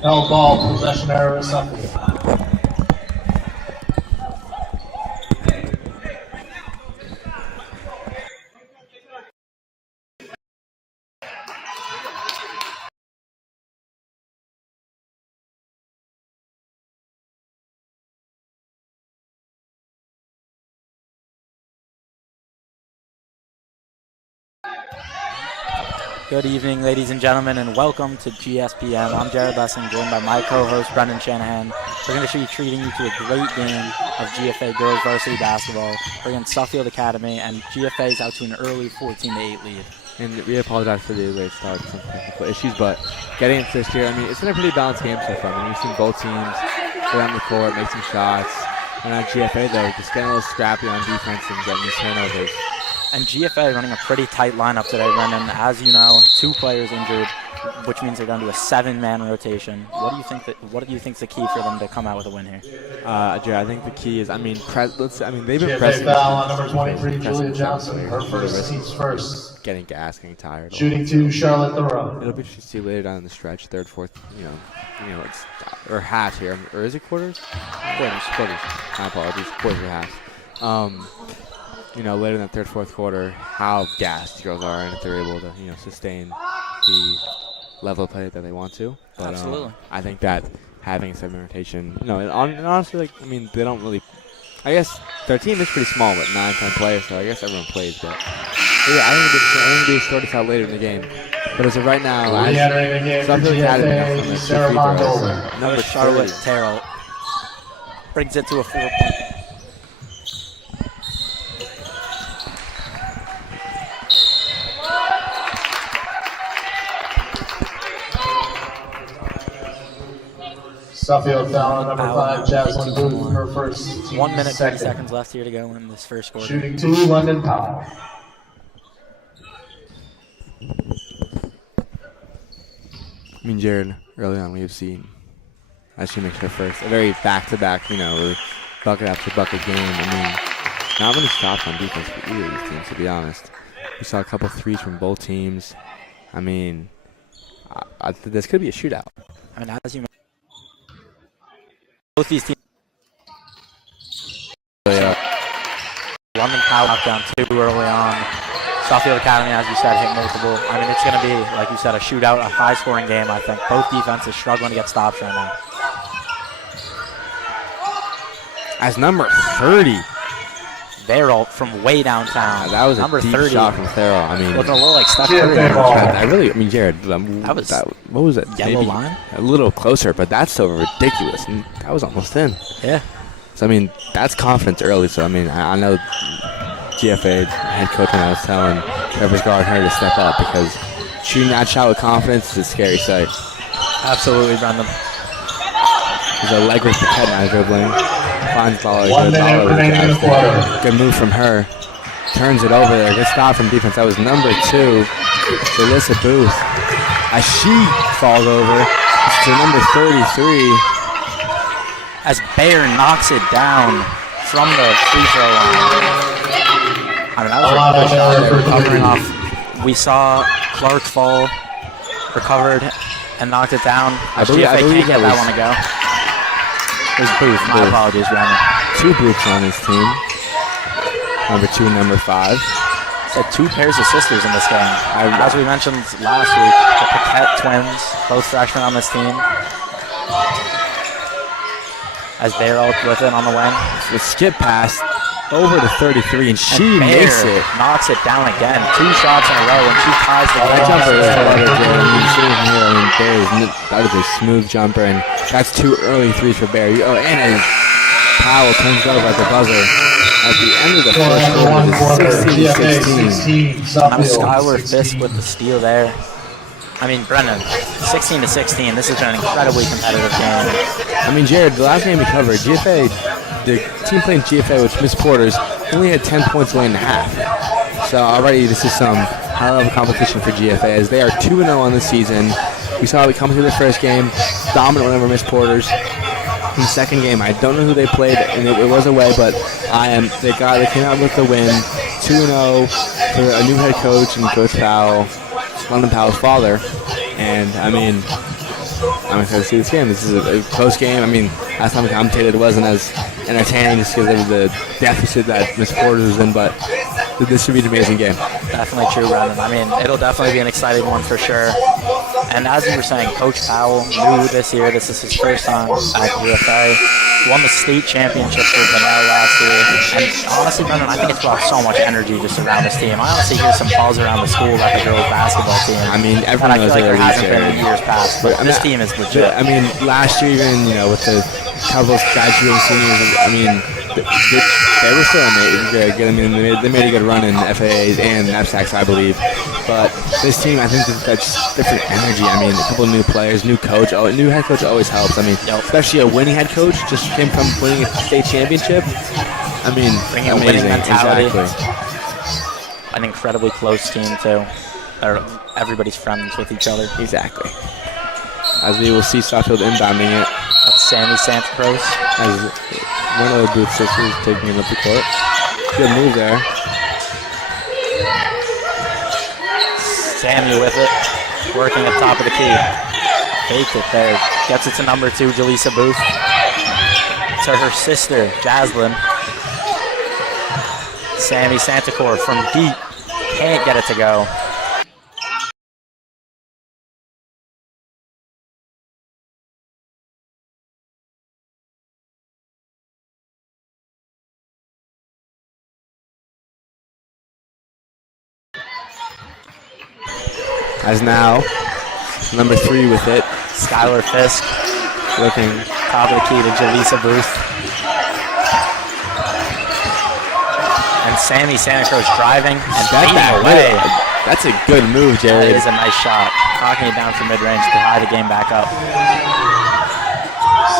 No ball, possession error, Suffield. Good evening, ladies and gentlemen, and welcome to GSPN. I'm Jared Lessing, joined by my co-host, Brendan Shanahan. We're going to be treating you to a great game of GFA girls varsity basketball against Suffield Academy, and GFA is out to an early 14-8 lead. And we apologize for the late start, some technical issues, but getting into this year, I mean, it's been a pretty balanced game so far. I mean, we've seen both teams go down the court, make some shots. And on GFA, though, just getting a little scrappy on defense and getting these turnovers. And GFA running a pretty tight lineup today, Brendan. As you know, 2 players injured, which means they're down to a 7-man rotation. What do you think is the key for them to come out with a win here? Jared, I think the key is, they've been GFA pressing. foul on number 23, Julia Johnson. Her first, team's first. Getting gas, getting tired. Shooting 2, Charlotte Thoreau. It'll be interesting to see later down in the stretch, third, fourth, it's or half here, or is it quarters? Quarters. My apologies, quarters or half. Later in the third, fourth quarter, how gassed the girls are and if they're able to, sustain the level of play that they want to. But, Absolutely. I think that having a 7-man rotation, and honestly, they don't really. I guess their team is pretty small with 9, 10 players, so I guess everyone plays. But yeah, I think it'll be out later in the game. But as of right now, Suffield Academy, Sarah Mondover. Number Charlotte Terrell brings it to a 4-point. Suffield foul on number 5, Jaslyn Booth, her first. 1 minute, 30 seconds left here to go in this first quarter. Shooting 2, London Powell. I mean, Jared, early on we have seen, as she makes her first, a very back-to-back, really bucket after bucket game. I mean, not many stops on defense for either of these teams, to be honest. We saw a couple threes from both teams. I mean, this could be a shootout. I mean, as you mentioned, both these teams. London Powell knocked down 2 early on. Suffield Academy, as you said, hit multiple. I mean, it's going to be, like you said, a shootout, a high-scoring game, I think. Both defenses struggling to get stops right now. As number 30. They're from way downtown. That was number a deep 30 shot from Thero. I mean, looking a little like Steph Yeah, Curry. Jared, what was it? Yellow line? A little closer, but that's so ridiculous. And that was almost in. Yeah. So, I mean, that's confidence early. So, I mean, I know GFA head coach when I was telling whoever's guarding her to step up because shooting that shot with confidence is a scary sight. Absolutely, Brendan. There's a leg with the head now dribbling. Finds Lala. 1 minute remaining in the quarter. Good move from her. Turns it over there. Good stop from defense. That was number 2, Alyssa Booth. As she falls over to number 33. As Bayer knocks it down from the free throw line. I mean, that was a good shot there, recovering off. We saw Clark fall, recovered, and knocked it down. I believe can't get that one to go. It was Booth. My apologies, Brandon. 2 Booths on his team. Number 2 and number 5. Said 2 pairs of sisters in this game. As we mentioned last week, the Paquette twins, both freshmen on this team. as Bear out with it on the wing. The skip pass over to 33, and she makes it. Knocks it down again. 2 shots in a row, and she ties the game. That jumper is that is a smooth jumper, and that's 2 early threes for Bear. Oh, and as Powell turns it over at the buzzer at the end of the first quarter, it's 16-16. Now Skylar Fisk with the steal there. I mean, Brennan, 16-16. This has been an incredibly competitive game. I mean, Jared, the last game we covered, GFA, the team playing GFA with Miss Porters only had 10 points late in the half. So already this is some high-level competition for GFA as they are 2-0 on the season. We saw they come through the first game, dominant over Miss Porters. In the second game, I don't know who they played, and it was away, but they came out with the win, 2-0 for a new head coach and Coach Powell, London Powell's father. And I mean, I'm excited to see this game. This is a close game. I mean, last time we commentated, it wasn't as entertaining just because of the deficit that Miss Porters was in, but this should be an amazing game. Definitely true, Brendan. I mean, it'll definitely be an exciting one for sure. And as you were saying, Coach Powell, new this year. This is his first time at GFA. Won the state championship for Vanell last year. And honestly, Brendan, I think it's brought so much energy just around this team. I honestly hear some buzz around the school about the girls' basketball team. I mean, everyone knows like there hasn't been there. in years past, but this team is legit. I mean, last year, even with the couple of graduating seniors, I mean, they were still good. I mean, they made a good run in FAAs and knapsacks, I believe. But this team, I think that's different energy. I mean, a couple of new players, new coach. Oh, a new head coach always helps. I mean, especially a winning head coach just came from winning a state championship. I mean, bringing a winning mentality. Exactly. An incredibly close team too. Everybody's friends with each other. Exactly. As we will see Suffield inbounding it. That's Sammy Santacruz. As one of the Booth sisters taking it up the court. Good move there. Sammy with it, working at top of the key. Faked it there. Gets it to number 2, Jaleesa Booth. To her sister, Jaslyn. Sammy Santacruz from deep. Can't get it to go. As now, number 3 with it. Skylar Fisk looking top of the key to Jaleesa Booth. And Sammy Santacruz driving and beating away. That's a good move, Jared. That is a nice shot. Knocking it down from mid-range to tie the game back up.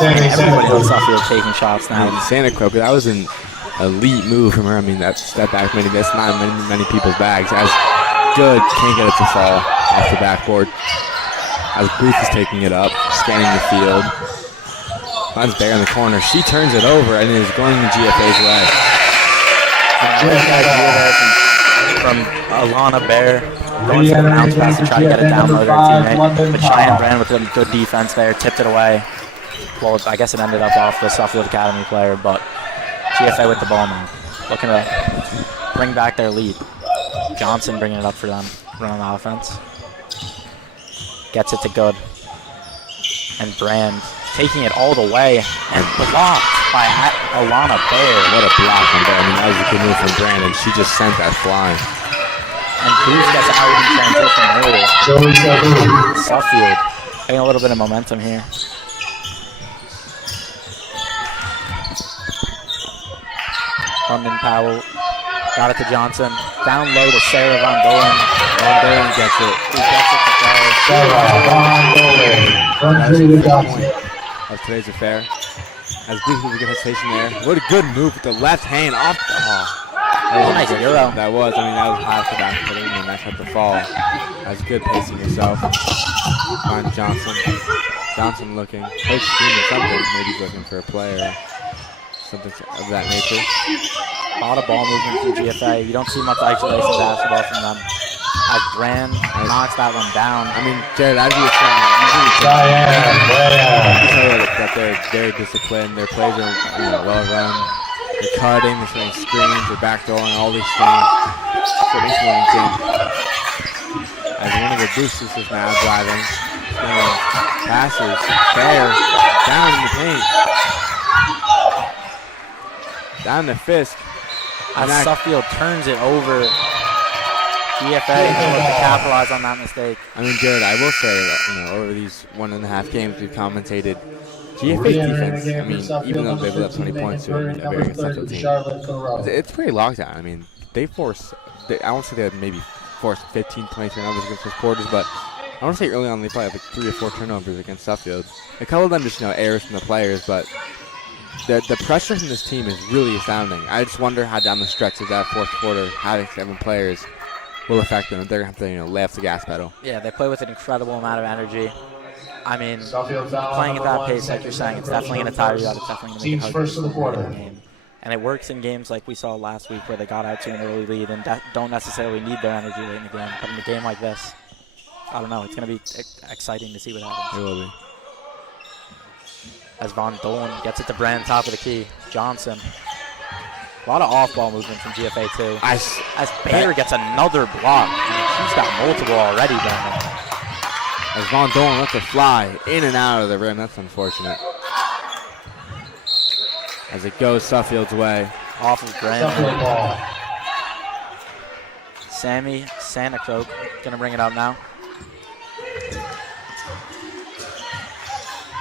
Everybody on Suffield taking shots now. Santacruz, that was an elite move from her. I mean, that step back, that's not many people's bags. As good, can't get it to fall off the backboard. As Booth is taking it up, scanning the field. Finds Bear in the corner. She turns it over and is going the GFA's way. From Alana Bear, going for the bounce pass to try to get it down low to her teammate. But Cheyenne Brand with a good defense there, tipped it away. Well, I guess it ended up off the Suffield Academy player, but GFA with the ball now. Looking to bring back their lead. Johnson bringing it up for them, running the offense. Gets it to Good. And Brand taking it all the way and blocked by Alana Bear. What a block from Bear. I mean, that was a good move from Brand, and she just sent that flying. And Booth gets out in transition early. Suffield getting a little bit of momentum here. London Powell got it to Johnson. Down low to Sarah Von Dolan. Von Dolan gets it. He gets it to go. Of today's affair. As Booth with a good hesitation there. What a good move with the left hand off the That was a nice euro. That was high for that, but even that's at the fall. That's good pacing herself. Finds Johnson. Johnson looking. Coach screaming something. Maybe he's looking for a player. Something of that nature. A lot of ball movement from GFA. You don't see much isolation basketball from them. As Brand knocks that one down. I mean, Jared, as you were saying, you can tell that they're very disciplined. Their plays are well run. They're cutting, they're showing screens, they're backdooring, all these things. So it makes me want to as one of the boosters is now driving. Passes. Bear down in the paint. Down to Fisk. As Suffield turns it over, GFA able to capitalize on that mistake. I mean, Jared, I will say that, over these 1.5 games we've commentated, GFA's defense, I mean, even though they blew up 20 points to a very good Suffield team, it's pretty locked down. I mean, I won't say they maybe forced 15, 20 turnovers against those quarters, but I want to say early on they probably had like 3 or 4 turnovers against Suffield. A couple of them just, errors from the players, but the pressure from this team is really astounding. I just wonder how down the stretch of that fourth quarter, having 7 players will affect them. They're going to have to, lay off the gas pedal. Yeah, they play with an incredible amount of energy. I mean, playing at that pace, like you're saying, it's definitely going to tire you out. It's definitely going to make it hard to win the game. And it works in games like we saw last week where they got out to an early lead and don't necessarily need their energy late in the game. But in a game like this, I don't know. It's going to be exciting to see what happens. It will be. As Von Dolan gets it to Brand, top of the key. Johnson. A lot of off-ball movement from GFA, too. As Bader gets another block. I mean, she's got multiple already down there. As Von Dolan lets it fly in and out of the rim. That's unfortunate. As it goes Suffield's way. Off of Brand. Sammy Sanacroke going to bring it up now.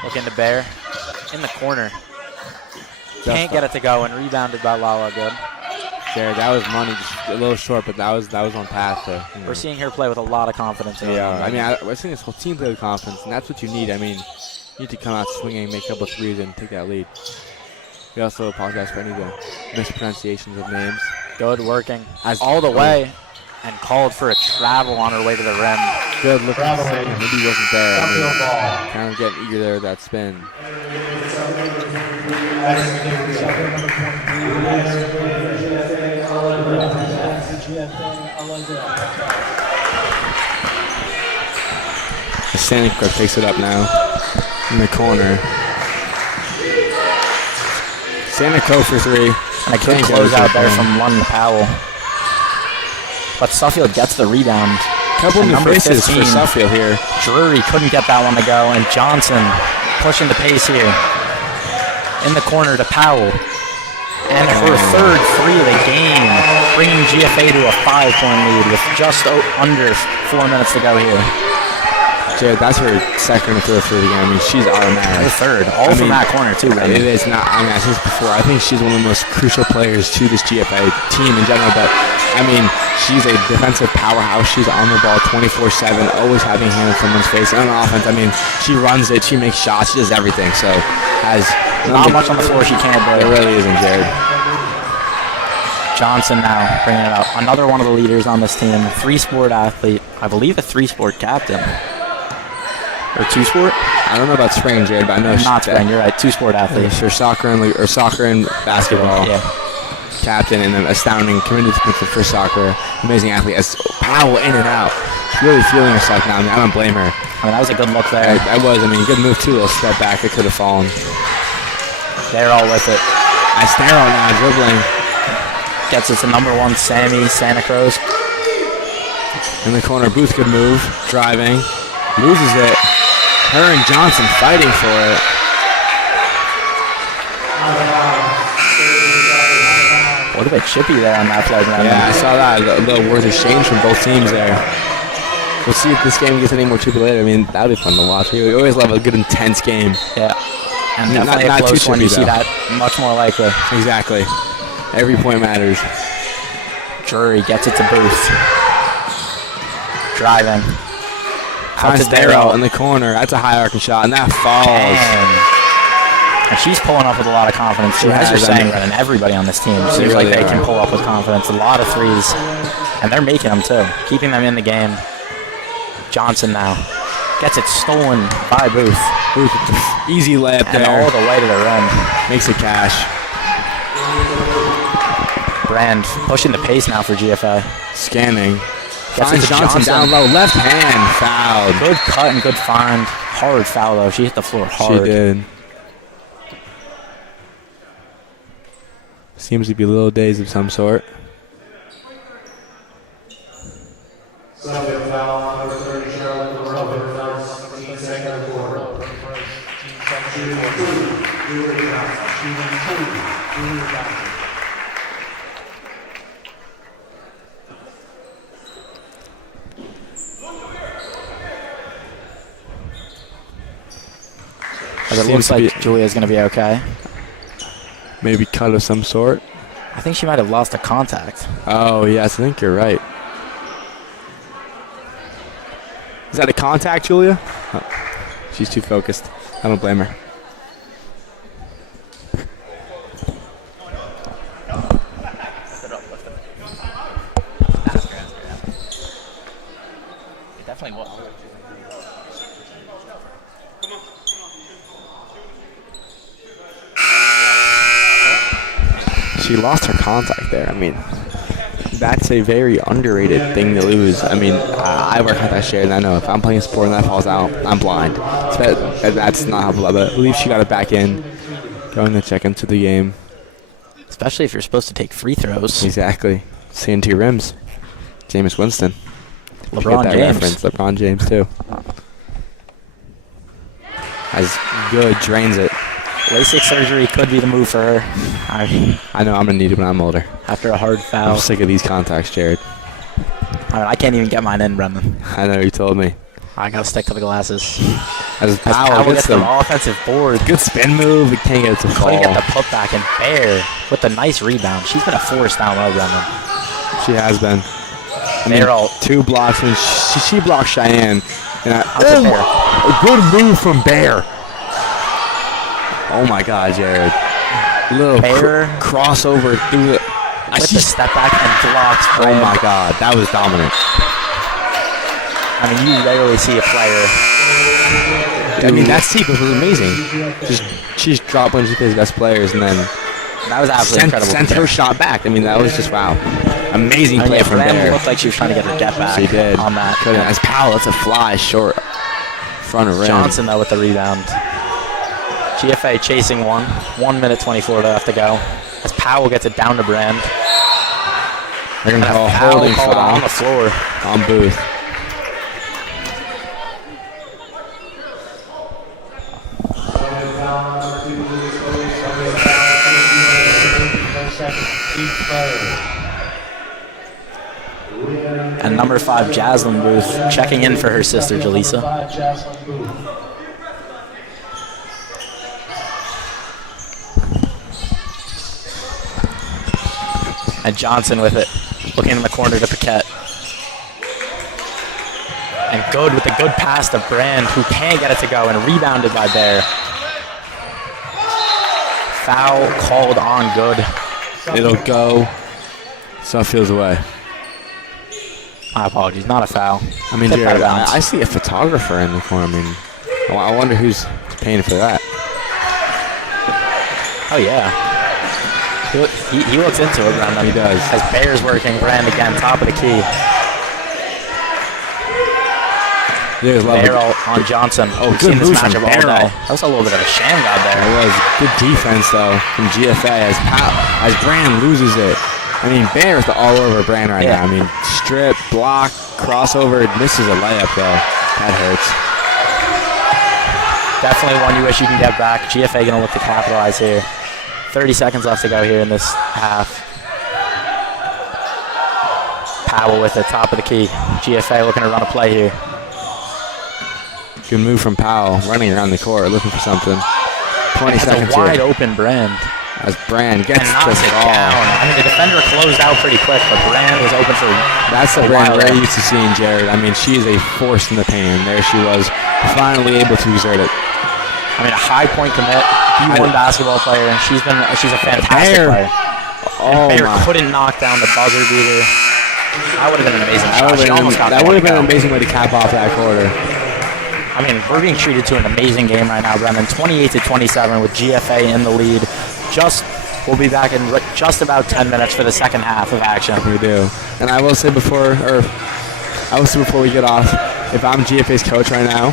Looking to Bear. In the corner. Can't get it to go and rebounded by Lala. Good. Jared, that was money, just a little short, but that was on path to. We're seeing her play with a lot of confidence. Yeah, I mean, we're seeing this whole team play with confidence, and that's what you need. I mean, you need to come out swinging, make a couple threes, and take that lead. We also apologize for any of the mispronunciations of names. Good working. All the way. And called for a travel on her way to the rim. Good looking second. Maybe he wasn't there. I mean, kind of getting eager there with that spin. Sanacroke takes it up now in the corner. Sanacroke for 3. And a good close out there from London Powell. But Suffield gets the rebound. Couple new faces for Suffield here. Drury couldn't get that one to go, and Johnson pushing the pace here. In the corner to Powell. And her third free of the game, bringing GFA to a 5-point lead with just under 4 minutes to go here. Jared, that's her second or third free of the game. I mean, she's automatic. Her third, from that corner too. Right? It is not. I mean, I said this before. I think she's one of the most crucial players to this GFA team in general. But I mean, she's a defensive powerhouse. She's on the ball 24/7, always having a hand in someone's face. And on offense, I mean, she runs it. She makes shots. She does everything. So has not much on the floor she can't do. It really isn't, Jared. Johnson now bringing it up. Another one of the leaders on this team. 3-sport athlete. I believe a 3-sport captain. Or 2-sport? I don't know about spring, Jared, but I know not spring. You're right. 2-sport athlete. Sure, soccer and basketball. Yeah. Captain and an astounding committed for soccer. Amazing athlete. As Powell in and out. Really feeling herself now. I mean, I don't blame her. I mean, that was a good look there. I good move too. A little step back. It could have fallen. They're all with it. Astero now dribbling. Gets it to number 1, Sammy Sanacroke. In the corner, Booth could move. Driving. Loses it. Her and Johnson fighting for it. Look a bit chippy there on that play. Yeah, I saw that. A little worth exchange from both teams there. We'll see if this game gets any more chippy later. I mean, that would be fun to watch. We always love a good, intense game. Yeah. And definitely not a close one. You see that much more likely. Exactly. Every point matters. Drury gets it to Booth. Driving. Finds Darrell in the corner. That's a high arcing shot, and that falls. And she's pulling up with a lot of confidence too. As you're saying, and everybody on this team seems like they can pull up with confidence. A lot of threes, and they're making them too, keeping them in the game. Johnson now gets it stolen by Booth. Booth, easy layup and there. All the way to the rim. Makes it cash. Brand pushing the pace now for GFA. Scanning. Gets Johnson down low. Left hand fouled. Good cut and good find. Hard foul though. She hit the floor hard. She did. Seems to be little days of some sort. But it looks like Julia's going to be okay. Maybe cut of some sort. I think she might have lost a contact. Oh, yes, I think you're right. Is that a contact, Julia? Oh, she's too focused. I don't blame her. Definitely was. She lost her contact there. I mean, that's a very underrated thing to lose. I mean, I wear contact shade, and I know if I'm playing a sport and that falls out, I'm blind. So that's not helpful. But I believe she got it back in, going to check into the game. Especially if you're supposed to take free throws. Exactly. Seeing two rims. Jameis Winston. LeBron Get that James. reference. LeBron James, too. As good, drains it. LASIK surgery could be the move for her. I know I'm going to need it when I'm older. After a hard foul. I'm sick of these contacts, Jared. I can't even get mine in, Brendan. I know, you told me. I got to stick to the glasses. As Powell Powell gets the offensive board. good spin move, but can't get it to fall. Couldn't get the putback, and Bear with a nice rebound. She's been a force down low, Brendan. She has been. They're all 2 blocks, and she blocked Cheyenne. And Bear. a good move from Bear. Oh my God, Jared. Little Bear crossover through the. with the step back and blocks. Oh Brand. my God, that was dominant. I mean, you rarely see a player. I mean, that sequence was amazing. She's dropped one of GFA's best players, and then That was absolutely incredible. sent her shot back. I mean, that was just wow. Amazing play from Brand Bear. looked like she was trying to get her get back. She did. On that. Couldn't. As Powell, that's a fly short front of rim. Johnson, though, with the rebound. GFA chasing one. 1 minute 24 left to go. As Powell gets it down to Brand. They're going to call a Foul holding called foul on the floor. on Booth. And number 5, Jaslyn Booth, checking in for her sister, Jaleesa. And Johnson with it, looking in the corner to Paquette. And Good with a good pass to Brand, who can't get it to go, and rebounded by Bear. Foul called on Good. It'll go. Suffield's away. My apologies, not a foul. I mean, Tip out of Jared, bounds. I see a photographer in the corner. I mean, I wonder who's paying for that. Oh, yeah. He looks into it, Brandon. He does. As Bear's working, Brand again, top of the key. There's Bear on Johnson. Oh, We've good seen this move from matchup all Bear. day. That was a little bit of a sham god It there. was good defense though from GFA as Brand loses it. I mean, Bear is all over Brand right Yeah. now. I mean, strip, block, crossover, misses a layup though. That hurts. Definitely one you wish you can get back. GFA going to look to capitalize here. 30 seconds left to go here in this half. Powell with the top of the key. GFA looking to run a play here. Good move from Powell, running around the court, looking for something. 20 Has seconds a wide here open Brand. as Brand gets And the knocks it ball. down. I mean, the defender closed out pretty quick, but Brand was open for That's the a Brand while we're there. used to seeing, Jared. I mean, she is a force in the paint. There she was, finally able to exert it. I mean, a high point commit, D1 basketball player, and she's a fantastic Bear. player. Oh Bear my! couldn't knock down the buzzer beater. That would have been an amazing shot. She almost got That the would have one been an to go. amazing way to cap off that quarter. I mean, we're being treated to an amazing game right now, Brendan. 28-27 with GFA in the lead. We'll be back in just about 10 minutes for the second half of action. We do. And I will say before we get off, if I'm GFA's coach right now,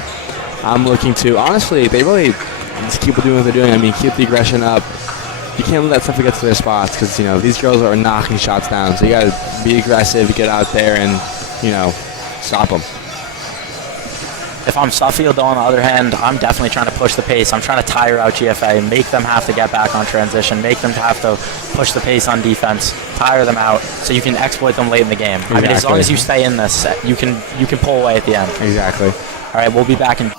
I'm looking to, honestly, they really just keep doing what they're doing. I mean, keep the aggression up. You can't let stuff get to their spots because, you know, these girls are knocking shots down. So you got to be aggressive, get out there and, you know, stop them. If I'm Suffield, though, on the other hand, I'm definitely trying to push the pace. I'm trying to tire out GFA, make them have to get back on transition, make them have to push the pace on defense, tire them out, so you can exploit them late in the game. I mean, as long as you stay in this, you can pull away at the end. Exactly. All right, we'll be back in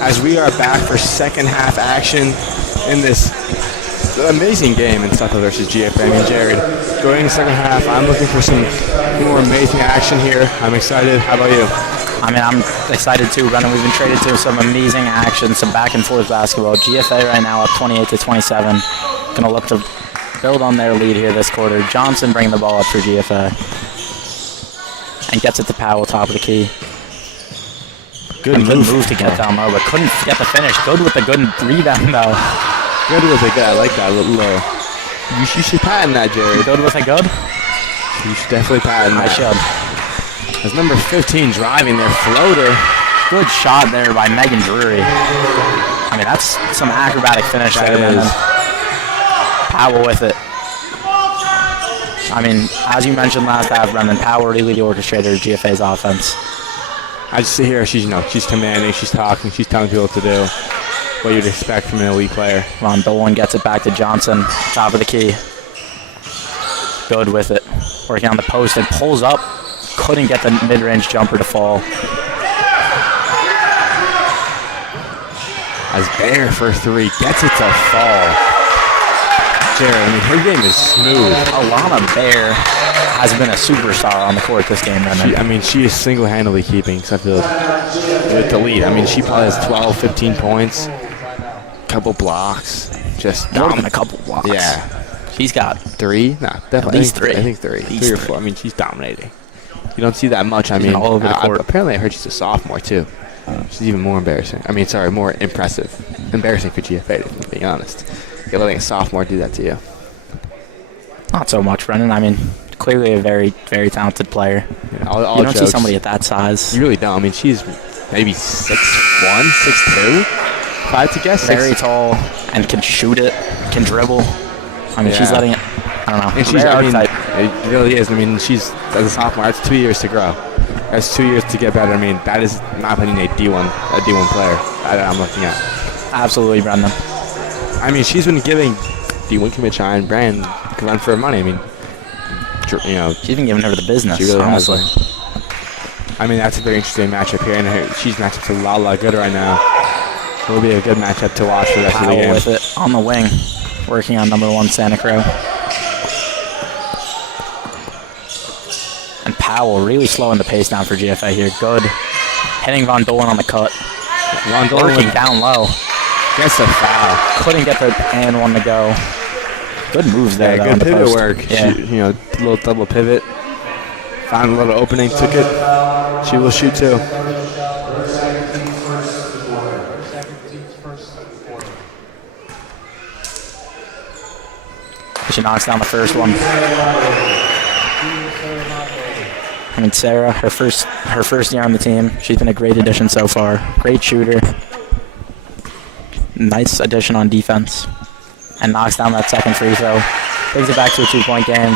As we are back for second half action in this amazing game in Suffield versus GFA. I mean, Jared, going into the second half, I'm looking for some more amazing action here. I'm excited. How about you? I mean, I'm excited too, Brennan. We've been traded to some amazing action, some back and forth basketball. GFA right now up 28-27. Gonna look to build on their lead here this quarter. Johnson bringing the ball up for GFA. And gets it to Powell, top of the key. Good move to get down low, but couldn't get the finish. Good with the good rebound, though. Good with a good. I like that. You should patent that, Jared. Good with a good? You should definitely patent that. I should. As number 15 driving their floater. Good shot there by Megan Drury. I mean, that's some acrobatic finish there, man. Powell with it. I mean, as you mentioned last half, Brendan, Powell really the orchestrator of GFA's offense. I just sit here, she's commanding, she's talking, she's telling people what to do. What you'd expect from an elite player. Ron Dolan gets it back to Johnson, top of the key. Good with it. Working on the post and pulls up. Couldn't get the mid-range jumper to fall. As Bear for three gets it to fall. Jared, I mean, her game is smooth. Alana Bear has been a superstar on the court this game, Brendan. She is single-handedly keeping Suffield with the lead. I mean, she probably has 12, 15 points, couple blocks, just more than a couple blocks. Yeah. She's got three? No, definitely. At least three. I think three. Three or four. I mean, she's dominating. You don't see that much. I mean, all over the court. Apparently I heard she's a sophomore, too. She's even more embarrassing. I mean, sorry, more impressive. Embarrassing for GFA, if I'm being honest. You're letting a sophomore do that to you. Not so much, Brendan. I mean, clearly a very, very talented player. Yeah, all you don't jokes. see somebody at that size. You really don't. I mean, she's maybe 6'1", 6'2", if I had to guess. Very tall and can shoot it, can dribble. I mean, she's letting it, I don't know. And she's, it really is. I mean, she's, as a sophomore, that's 2 years to grow. That's 2 years to get better. I mean, that is not putting a D1 player I'm looking at. Absolutely, Brendan. I mean, she's been giving D1 commit Shine Brand run for her money. I mean, she's been giving her the business. She really honestly. has. I mean, that's a very interesting matchup here, and she's matched up to La good right now. It will be a good matchup to watch for the rest of the game. With it on the wing, working on number 1 Santa Cruz. And Powell really slowing the pace down for GFA here. Good. Hitting Von Dolan on the cut. Von Dolan working down low. Gets the foul. Couldn't get the and one to go. Good moves there. Yeah, good pivot work. Yeah. She, little double pivot. Found a little opening, took it. She will shoot too. She knocks down the first one. I mean, Sarah, her first year on the team. She's been a great addition so far. Great shooter. Nice addition on defense. And knocks down that second free throw. Brings it back to a 2-point game.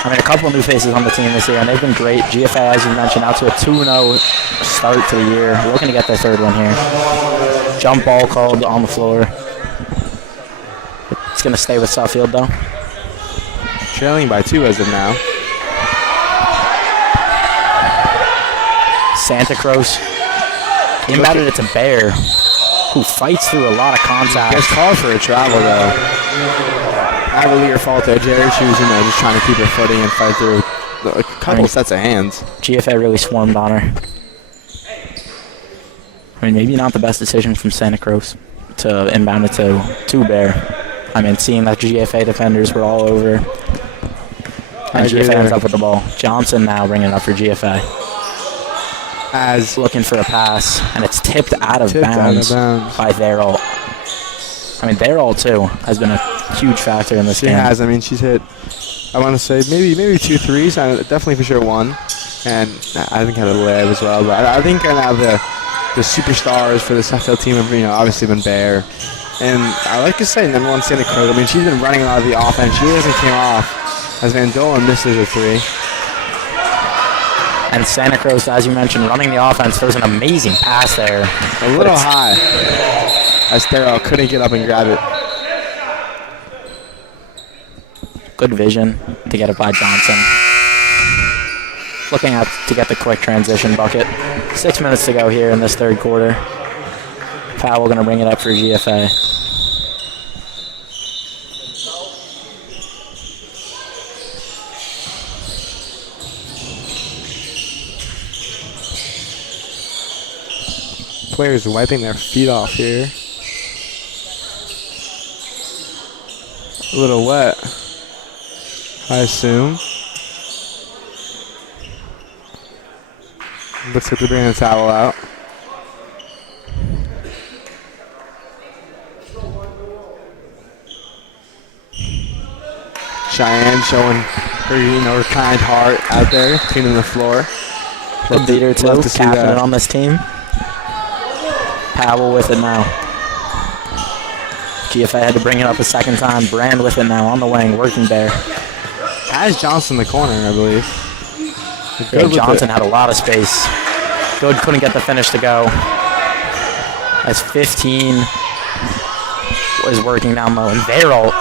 I mean, a couple new faces on the team this year, and they've been great. GFA, as you mentioned, out to a 2-0 start to the year. Looking to get their third one here. Jump ball called on the floor. It's going to stay with Suffield, though. Trailing by 2 as of now. Santa Cruz. Inbounded it to Bear, who fights through a lot of contact. Gets called for a travel, though. Not really your fault there, Jerry. She was, just trying to keep her footing and fight through a couple sets of hands. GFA really swarmed on her. I mean, maybe not the best decision from Santa Cruz to inbound it to Bear. I mean, seeing that GFA defenders were all over. And GFA ends up with the ball. Johnson now bringing it up for GFA. As looking for a pass, and it's tipped out of bounds by Darrell. I mean, Darrell, too, has been a huge factor in this game. She has. I mean, she's hit, I want to say, maybe 2 threes. Definitely for sure 1. And I think had a layup as well. But I think now the superstars for the Suffield team have, obviously been Bear. And I like to say, number 1, Santa Cruz. I mean, she's been running a lot of the offense. She really hasn't came off as Van Dolen misses a 3. And Santa Cruz, as you mentioned, running the offense. Throws an amazing pass there. A little high. As Darrell couldn't get up and grab it. Good vision to get it by Johnson. Looking to get the quick transition bucket. 6 minutes to go here in this third quarter. Powell going to bring it up for GFA. Players wiping their feet off here. A little wet, I assume. Looks like they're bringing the towel out. Cheyenne showing her, her kind heart out there, cleaning the floor. Good leader too, captain on this team. Powell with it now. GFA had to bring it up a second time. Brand with it now on the wing, working there. Has Johnson in the corner, I believe. Yeah, Johnson had a lot of space. Good, couldn't get the finish to go. As 15 was working down low. And Varel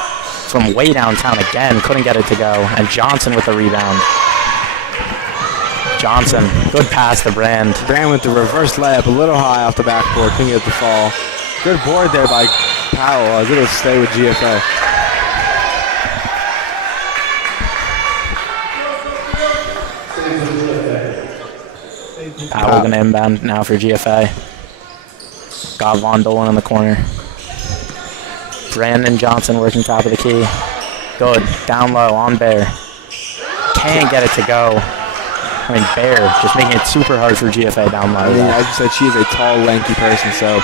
from way downtown again, couldn't get it to go. And Johnson with the rebound. Johnson, good pass to Brand. Brand with the reverse layup, a little high off the backboard, couldn't get the fall. Good board there by Powell, as it'll stay with GFA. Powell going to inbound now for GFA. Got Von Dolan in the corner. Brandon Johnson working top of the key. Good, down low on Bear. Can't get it to go. I mean, Bear just making it super hard for GFA down low. I mean, as you said, she is a tall, lanky person, so,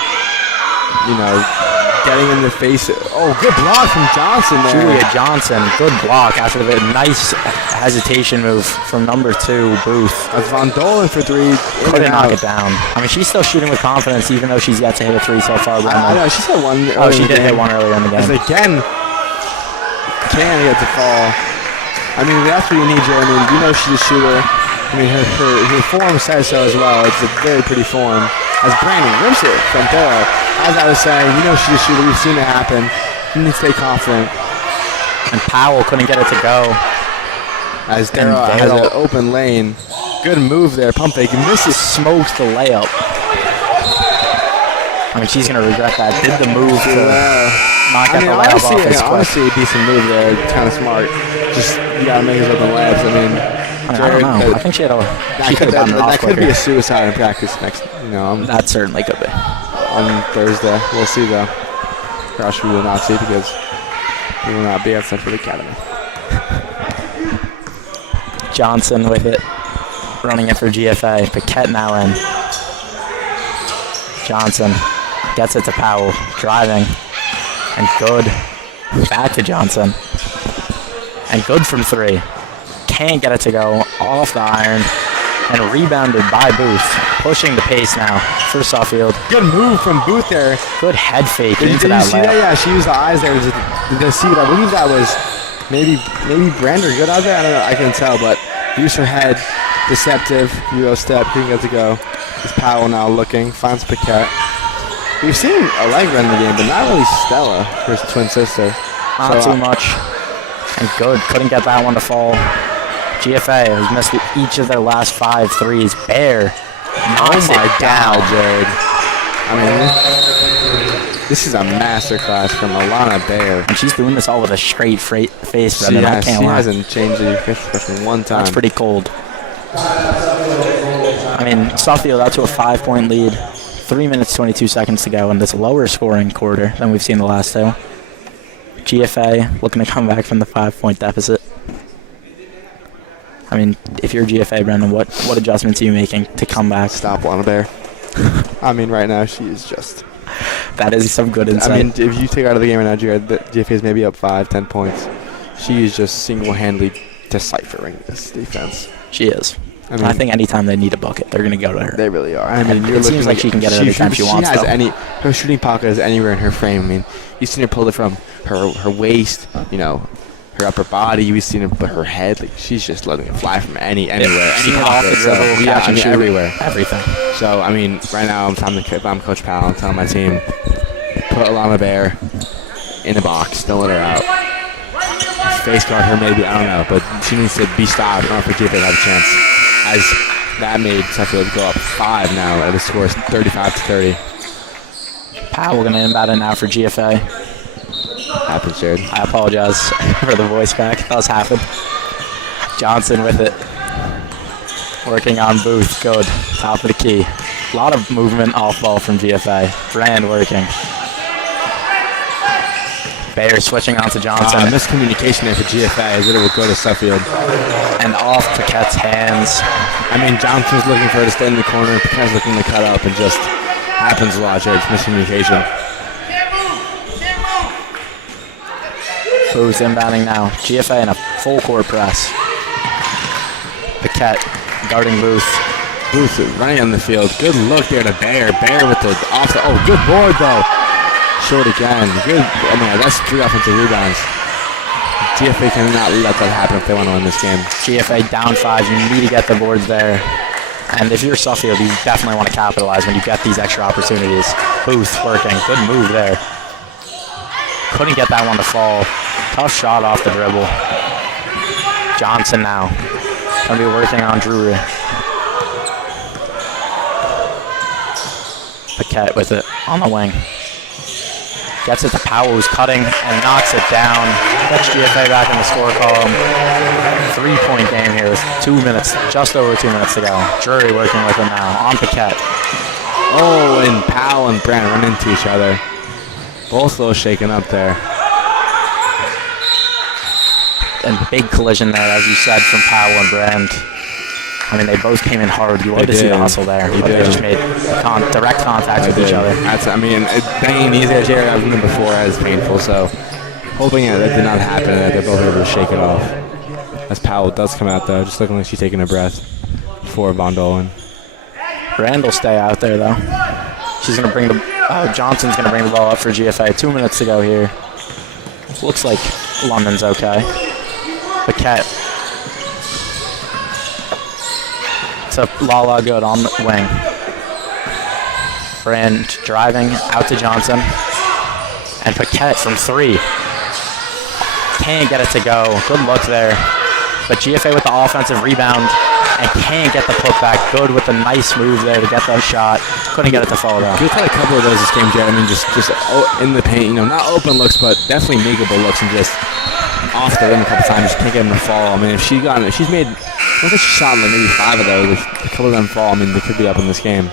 getting in the face. Oh, good block from Johnson there. Julia Johnson, good block after the nice hesitation move from number 2, Booth. That's Von Dolan for 3. Couldn't knock it down. I mean, she's still shooting with confidence, even though she's yet to hit a 3 so far. I know, she's hit one. Oh, she did hit one earlier in the game. Again, can get to fall. I mean, that's what you need, Jeremy. She's a shooter. I mean, her form says so as well. It's a very pretty form. As Brandon rips it from Darrow. As I was saying, she's a shooter. We've seen it happen. You need to stay confident. And Powell couldn't get it to go. As Darrow has an open lane. Good move there. Pump fake. Misses. Smokes the layup. I mean, she's going to regret that. Did the move to knock out the layup off. Honestly, a decent move there. It's kind of smart. Just, you got to make those open layups. I mean, I don't know. I think she had that could be a suicide in practice next. That certainly could be. On Thursday. We'll see, though. Gosh, we will not see because we will not be at Suffield Academy. Johnson with it. Running it for GFA. Paquette now in. Johnson gets it to Powell. Driving. And good. Back to Johnson. And good from 3. Can't get it to go off the iron. And rebounded by Booth. Pushing the pace now for Suffield. Good move from Booth there. Good head fake Did into you that see layup. that? Yeah, she used the eyes there to see it. I believe that was maybe Brander good out there. I don't know. I couldn't tell, but use her head. Deceptive. Euro step. Couldn't get to go. Is Powell now looking. Finds Paquette. We've seen Allegra in the game, but not really Stella, her twin sister. Not too much. And good. Couldn't get that one to fall. GFA has missed each of their last 5 threes. Bear knocks it down. Jared. I mean, this is a masterclass from Alana Bear. And she's doing this all with a straight face. She hasn't changed the expression one time. That's pretty cold. I mean, Suffield out to a 5-point lead. 3 minutes, 22 seconds to go in this lower scoring quarter than we've seen the last 2. GFA looking to come back from the 5-point deficit. I mean, if you're GFA, Brendan, what adjustments are you making to come back? Stop Lana Bear. I mean, right now, she is just... That is some good insight. I mean, if you take her out of the game right now, Jared, the GFA is maybe up 5, 10 points. She is just single-handedly deciphering this defense. She is. I think anytime they need a bucket, they're going to go to her. They really are. I mean, it seems like she can get it every time she wants. Her shooting pocket is anywhere in her frame. I mean, you've seen her pull it from her waist, her upper body. You've seen her head. Like, she's just letting it fly from anywhere. She can off the dribble, catch and shoot, everywhere. Everything. So, I mean, right now, if I'm Coach Powell, I'm telling my team, put Alana Bear in the box. Don't let her out. Face guard her maybe, I don't know, but she needs to be stopped in order for GFA to have a chance. As that made Suffield go up 5 now, and the score is 35-30. Powell going to inbound it now for GFA. Happens, Jared. I apologize for the voice crack. That was happened. Johnson with it. Working on Booth. Good. Top of the key. A lot of movement off ball from GFA. Brand working. Bayer switching on to Johnson. Miscommunication there for GFA as it will go to Suffield. And off Paquette's hands. I mean, Johnson's looking for her to stay in the corner. Paquette's looking to cut up, and just happens a lot, Jared. It's miscommunication. Booth inbounding now. GFA in a full court press. Paquette guarding Booth. Booth running on the field. Good look there to Bayer. Bayer with the off. Oh, good board though. Short again. Good. I mean, that's 3 offensive rebounds. GFA cannot let that happen if they want to win this game. GFA down 5. You need to get the boards there. And if you're Suffield, you definitely want to capitalize when you get these extra opportunities. Booth working. Good move there. Couldn't get that one to fall. Tough shot off the dribble. Johnson now. Going to be working on Drury. Paquette with it on the wing. Gets it to Powell, who's cutting and knocks it down. Gets GFA back in the score column. 3-point game here with 2 minutes, just over 2 minutes to go. Drury working with it now on Paquette. Oh, and Powell and Brand run into each other. Both those shaken up there. And big collision there, as you said, from Powell and Brand. I mean, they both came in hard. You wanted to see the hustle there, but they just made direct contact with each other. I mean, banging these guys here, I've been before, as painful. So, hoping that did not happen and that they're both able to shake it off. As Powell does come out though, just looking like she's taking a breath for Von Dolan. Brand will stay out there though. She's gonna bring the Johnson's gonna bring the ball up for GFA. 2 minutes to go here. Looks like London's okay. Paquette. To Lala good on the wing. Brand driving out to Johnson. And Paquette from 3. Can't get it to go. Good look there. But GFA with the offensive rebound and can't get the putback. Good with the nice move there to get the shot. Couldn't get it to fall though. We've had a couple of those this game, Jared. I mean, just in the paint, you know, not open looks, but definitely makeable looks, and just off the rim a couple times. Just can't get them to fall. I mean, if she's made, looks like she shot like maybe 5 of those. If a couple of them fall, I mean, they could be up in this game.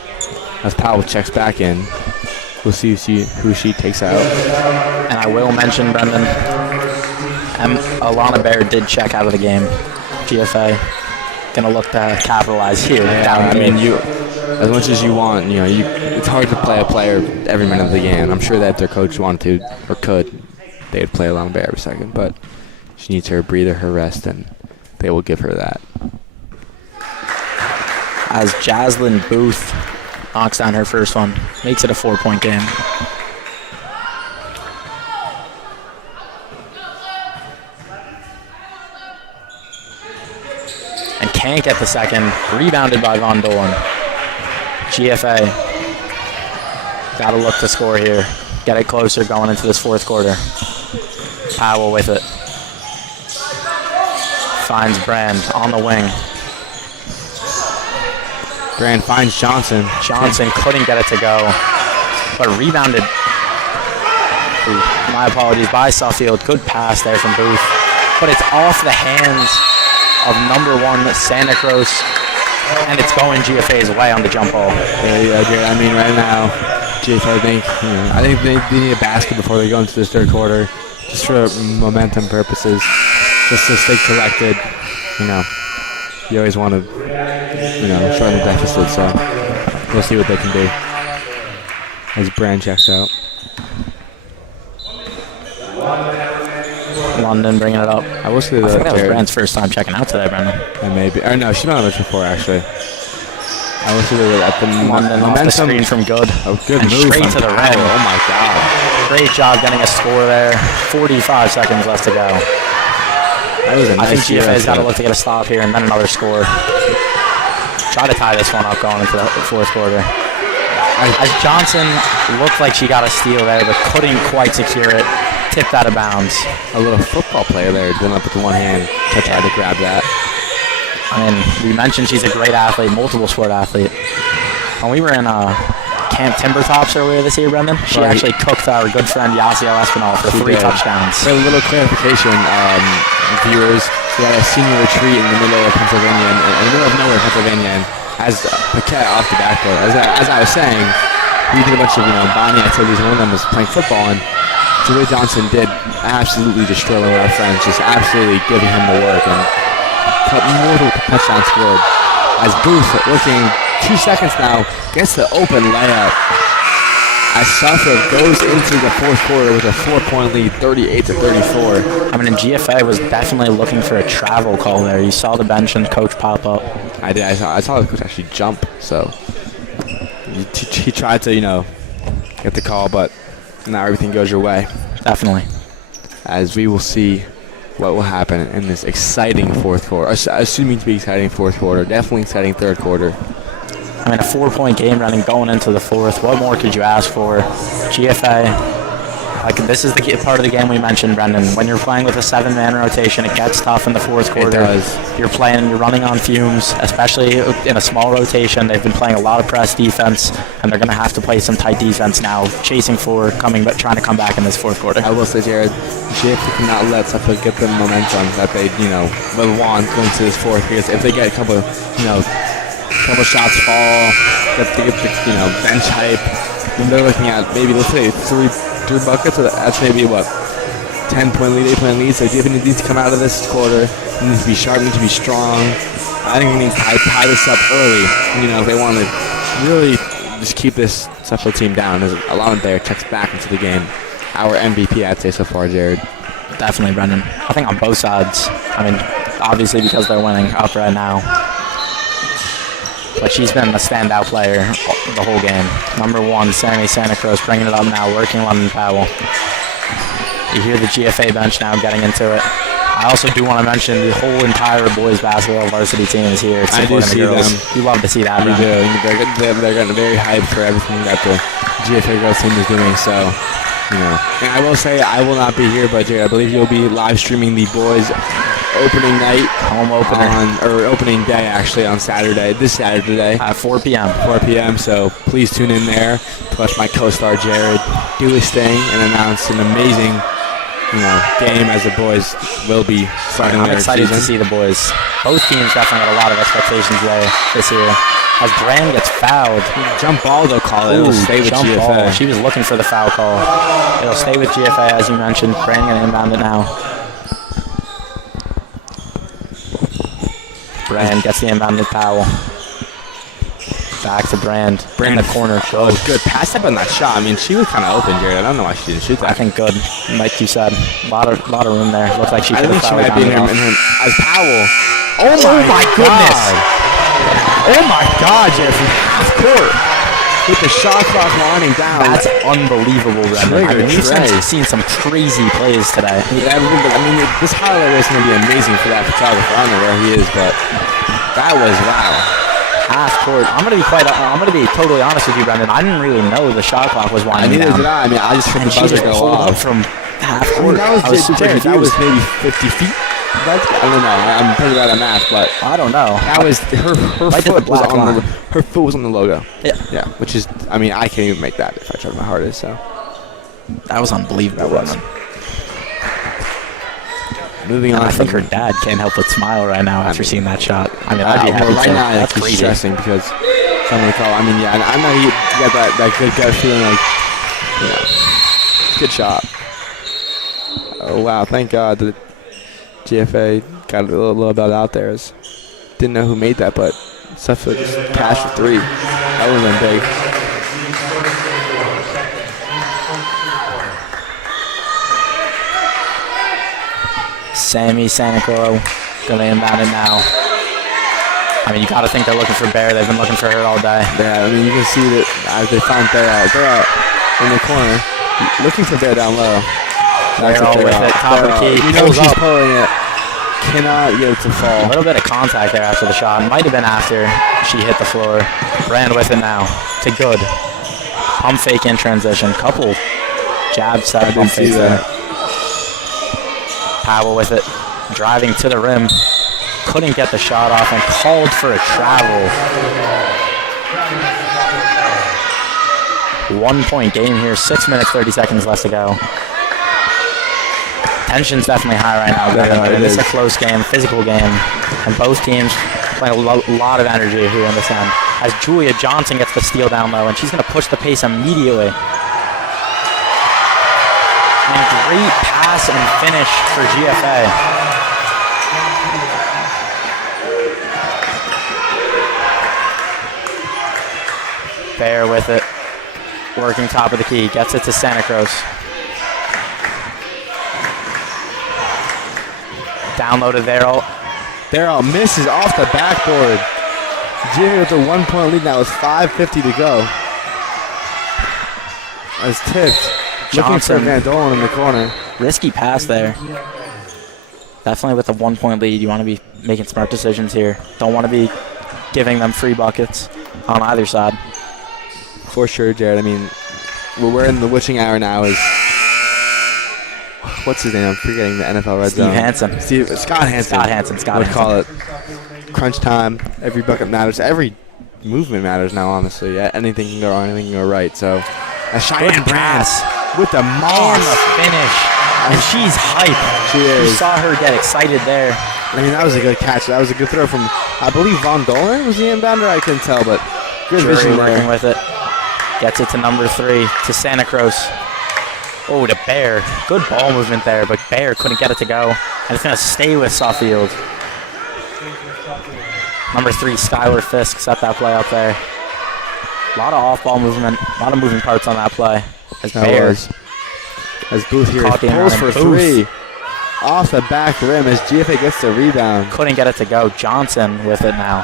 As Powell checks back in, we'll see who she takes out. And I will mention, Brendan, Alana Baer did check out of the game. GFA gonna look to capitalize here. Yeah, I mean, as much as you want, you know, it's hard to play a player every minute of the game. I'm sure that if their coach wanted to or could, they'd play Alana Baer every second. But she needs her breather, her rest, and they will give her that. As Jaslyn Booth knocks down her first one, makes it a 4-point game. And can't get the second. Rebounded by Von Dolan. GFA got to look to score here. Get it closer going into this fourth quarter. Powell with it. Finds Brand on the wing. Brand finds Johnson. Johnson couldn't get it to go, but rebounded. My apologies, by Suffield. Good pass there from Booth, but it's off the hands of number 1 Santa Cruz, and it's going GFA's way on the jump ball. Yeah, Jared, I mean, right now, GFA, I think they need a basket before they go into this third quarter, just for momentum purposes, just to stay collected. You know, you always want to, shorten the deficit, so we'll see what they can do as Brand checks out. London bringing it up. I will say that, I think that was Brand's first time checking out today, Brendan. Maybe. Or no, she's been on this before, actually. I will say that at the London off the screen from Good. Oh, good and move. Straight to the rim. Oh, my God. Great job getting a score there. 45 seconds left to go. That was a nice I think GFA's got to look to get a stop here and then another score. Try to tie this one up going into the fourth quarter. As Johnson looked like she got a steal there, but couldn't quite secure it. Tipped out of bounds. A little football player there, doing up with the one hand to try to grab that. I mean, we mentioned she's a great athlete, multiple sport athlete. When we were in Camp Timber Tops earlier this year, Brendan, she actually cooked our good friend Yasiel Espinal for 3 touchdowns. For a little clarification, viewers, we had a senior retreat in the middle of Pennsylvania, in the middle of nowhere, Pennsylvania, and as Paquette off the backboard, as I was saying, we did a bunch of bonding activities, and one of them was playing football, and Julia Johnson did absolutely destroy one of our friends, just absolutely giving him the work, and cut multiple touchdowns scored. As Booth, looking 2 seconds now, gets the open layup. As Suffield goes into the fourth quarter with a 4-point lead, 38-34. I mean, GFA was definitely looking for a travel call there. You saw the bench and coach pop up. I did. I saw the coach actually jump. So he tried to, get the call, but not everything goes your way. Definitely. As we will see what will happen in this exciting fourth quarter. Assuming to be exciting fourth quarter. Definitely exciting third quarter. I mean, a 4-point game running going into the fourth. What more could you ask for? GFA, this is the part of the game we mentioned, Brendan. When you're playing with a 7-man rotation, it gets tough in the fourth quarter. It does. You're running on fumes, especially in a small rotation. They've been playing a lot of press defense, and they're going to have to play some tight defense now, chasing forward, trying to come back in this fourth quarter. I will say, Jared, GFA cannot let Suffield get the momentum that they, will want going to this fourth, because if they get a couple shots fall, get the bench hype, then they're looking at maybe, let's say, three buckets. So that's maybe 10-point lead, 8-point lead. So GFA needs to come out of this quarter. It needs to be sharp, needs to be strong. I think we need to tie this up early. If they want to really just keep this Suffield team down. As Alana Bear checks back into the game. Our MVP, I'd say so far, Jared. Definitely, Brendan. I think on both sides. I mean, obviously because they're winning up right now. But she's been a standout player the whole game. Number 1, Sammy Santa Cruz, bringing it up now, working London Powell. You hear the GFA bench now getting into it. I also do want to mention the whole entire boys basketball varsity team is here. I do see them. You love to see that. We do. They're getting very hyped for everything that the GFA girls team is doing. So, And I will say I will not be here, but Jared, I believe you'll be live streaming the boys' opening night, home opener, opening day actually on this Saturday at 4 p.m. 4 p.m. So please tune in there to watch my co-star Jared do his thing and announce an amazing, game as the boys will be starting I'm their excited season. to see the boys. Both teams definitely had a lot of expectations there this year. As Brand gets fouled, Jump ball they'll call it. It'll stay with jump GFA. ball. She was looking for the foul call. It'll stay with GFA as you mentioned. Brand gonna inbound it now. Brand gets the inbound with Powell. Back to Brand in the corner. Oh, good pass up on that shot. I mean, she was kind of open, Jared. I don't know why she didn't shoot that. I think good, like you said. A lot of room there. Looks like she I could think have she might be in her as Powell. Oh my goodness! Oh my God, Jeffrey! Half court with the shot clock winding down. That's unbelievable, Brendan. We've seen some crazy plays today. Yeah, I mean, this highlight is going to be amazing for that photographer. I don't know where he is, but that was wow. Half court. I'm gonna be totally honest with you, Brendan. I didn't really know the shot clock was winding down. Neither did I. I mean, I just heard the buzzer go off. Up from half court. That was maybe 50 feet. I don't know. I'm pretty bad at math, but I don't know. That was her right foot was on line. her foot was on the logo. Yeah. Which is, I mean, I can't even make that if I try my hardest. So that was unbelievable. That was. Moving on. I think her dad can't help but smile right now after seeing that shot. I mean, I'd be happy right too. now. That's He's crazy. stressing because somebody called. I mean, yeah, I know he got that good gut feeling like, good shot. Oh wow! Thank God that GFA got a little bit out there. Didn't know who made that, but Suffield just cashed for 3. That would have been big. Sammy Sanacoro gonna inbound it now. I mean, you gotta think they're looking for Bear. They've been looking for her all day. Yeah, I mean, you can see that as they found Bear out in the corner, looking for Bear down low. Bear with it, top of the key. You know she's pulling it. Cannot get it to fall. A little bit of contact there after the shot. Might have been after she hit the floor. Brand with it now to good. Pump fake in transition. Couple jab side pump fakes there. Powell with it, driving to the rim. couldn't get the shot off and called for a travel. 1 point game here, 6 minutes, 30 seconds left to go. Tension's definitely high right now. Yeah, It's a close game, physical game, and both teams playing a lot of energy here in this end. As Julia Johnson gets the steal down low, and she's going to push the pace immediately. And great pass and finish for GFA. Bear with it. Working top of the key. Gets it to Santa Cruz. Down low to Darryl. Darryl misses off the backboard. GFA with a 1 point lead now with 5:50 to go. As tipped. Looking for Johnson. Van Dolen in the corner. Risky pass there. Definitely with a 1 point lead, you want to be making smart decisions here. Don't want to be giving them free buckets on either side. For sure, Jared. I mean, what we're in the witching hour now is, what's his name? I'm forgetting the NFL Red Zone. Scott Hansen. Scott Hansen. Call it crunch time. Every bucket matters. Every movement matters now, honestly. Anything can go wrong, anything can go right. So, a Cheyenne Brass with the moss. And the finish. And she's hype. She is. You saw her get excited there. I mean, that was a good catch. That was a good throw from, I believe, Von Dolen was the inbounder. I couldn't tell, but good vision working there. with it. Gets it to number 3, to Santa Cruz. Oh, to Bear. Good ball movement there, but Bear couldn't get it to go. And it's going to stay with Suffield. Number 3, Skylar Fisk, set that play up there. A lot of off-ball movement, a lot of moving parts on that play. As Bear, as Booth here Talking pulls around for him. Booth. 3. Off the back rim as GFA gets the rebound. couldn't get it to go. Johnson with it now.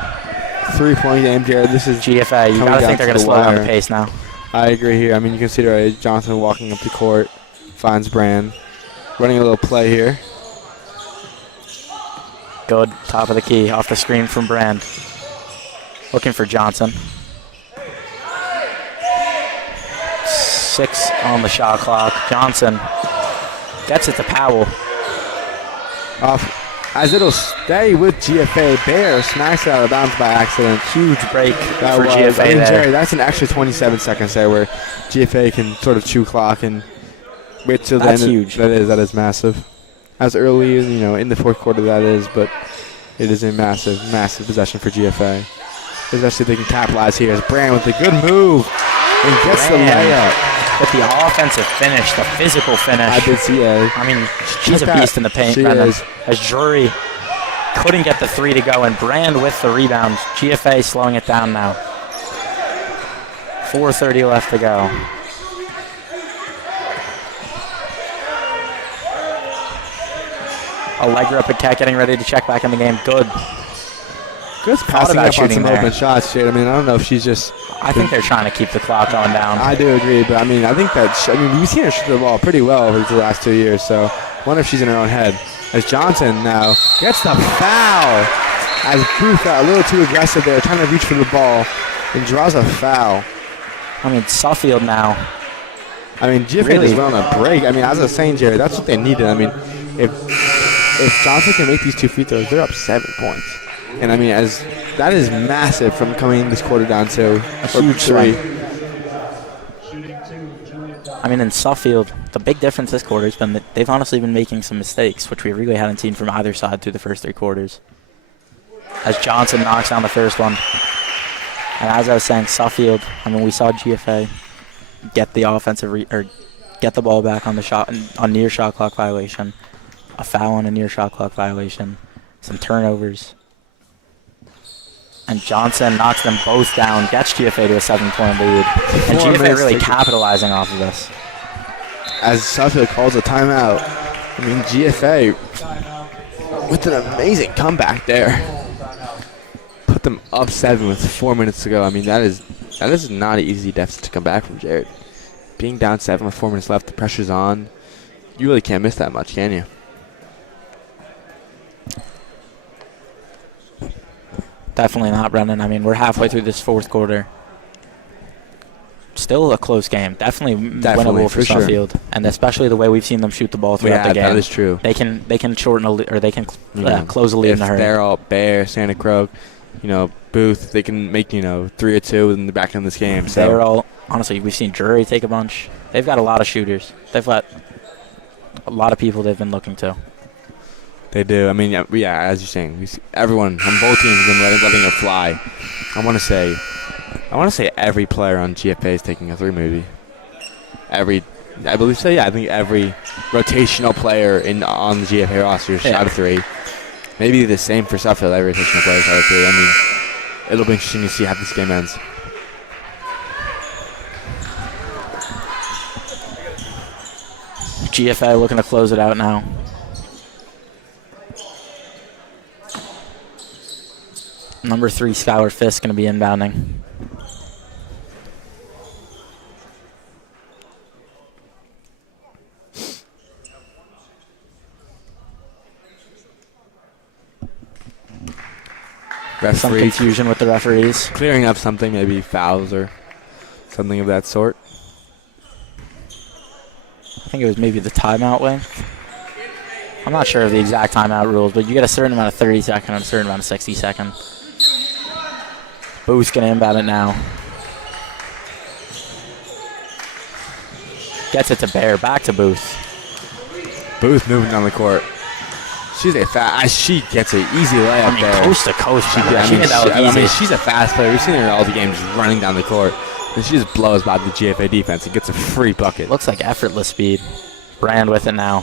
3-point game, Jared. This is GFA, you coming got to down think they're to going to the slow down the wire. pace now. I agree here. I mean, you can see there Johnson walking up the court, finds Brand, running a little play here. Good, top of the key, off the screen from Brand. Looking for Johnson. 6 on the shot clock. Johnson gets it to Powell. Off as it'll stay with GFA. Bear smacks it out of bounds by accident. Huge break That for was, GFA I mean, there. Jerry, that's an extra 27 seconds there where GFA can sort of chew clock and wait till the That's end. huge. That is massive. As early as, in the fourth quarter that is, but it is a massive possession for GFA. Especially if they can capitalize here as Brand with a good move and gets the layup. With the offensive finish, the physical finish. I did see I mean, she's a Check that. beast in the paint, She Brendan. is. As Drury couldn't get the 3 to go, and Brand with the rebound. GFA slowing it down now. 4:30 left to go. Allegra Paquette getting ready to check back in the game. Good. Good passing about up on shooting some there. open shots, Jade. I mean, I don't know if she's just. I think they're trying to keep the clock going down. I do agree, but I mean, I think that. We've seen her shoot the ball pretty well over the last 2 years, so I wonder if she's in her own head. As Johnson now gets the foul, as Booth got a little too aggressive there, trying to reach for the ball, and draws a foul. I mean, Suffield now. I mean, GFA Really? just went on a break. I mean, as I was saying, Jerry, that's what they needed. I mean, if Johnson can make these 2 free throws, they're up 7 points. And I mean, as that is massive from coming this quarter down to a huge 3. I mean, in Suffield, the big difference this quarter has been that they've honestly been making some mistakes, which we really hadn't seen from either side through the first 3 quarters. As Johnson knocks down the first one. And as I was saying, Suffield, I mean, we saw GFA get the get the ball back on the shot, on near shot clock violation, a foul on a near shot clock violation, some turnovers. And Johnson knocks them both down, gets GFA to a 7-point lead. And 4 GFA minutes really to go. capitalizing off of this. As Suffield calls a timeout. I mean, GFA with an amazing comeback there. Put them up 7 with 4 minutes to go. I mean, that is not an easy deficit to come back from, Jared. Being down 7 with 4 minutes left, the pressure's on. You really can't miss that much, can you? Definitely not, Brendan. I mean, we're halfway through this fourth quarter. still a close game. Definitely winnable for sure. Suffield, and especially the way we've seen them shoot the ball throughout the game. Yeah, that is true. They can shorten or they can close a lead in a hurry. If they're all Bear, Santa Croce, Booth, they can make 3 or 2 in the back end of this game. So they're all honestly, we've seen Drury take a bunch. They've got a lot of shooters. They've got a lot of people they've been looking to. They do. I mean, yeah, as you're saying, everyone on both teams has been letting it fly. I want to say every player on GFA is taking a 3 maybe. I believe so. Yeah, I think every rotational player on the GFA roster shot a 3. Maybe the same for Suffield. Every rotational player shot a 3. I mean, it'll be interesting to see how this game ends. GFA looking to close it out now. Number 3, Skylar Fisk, going to be inbounding. Some confusion with the referees. Clearing up something, maybe fouls or something of that sort. I think it was maybe the timeout way. I'm not sure of the exact timeout rules, but you get a certain amount of 30 second and a certain amount of 60 second. Booth's going to inbound it now. Gets it to Bear. Back to Booth. Booth moving down the court. She gets an easy layup there. Coast to coast. She's a fast player. We've seen her all the games just running down the court. And she just blows by the GFA defense and gets a free bucket. Looks like effortless speed. Brand with it now.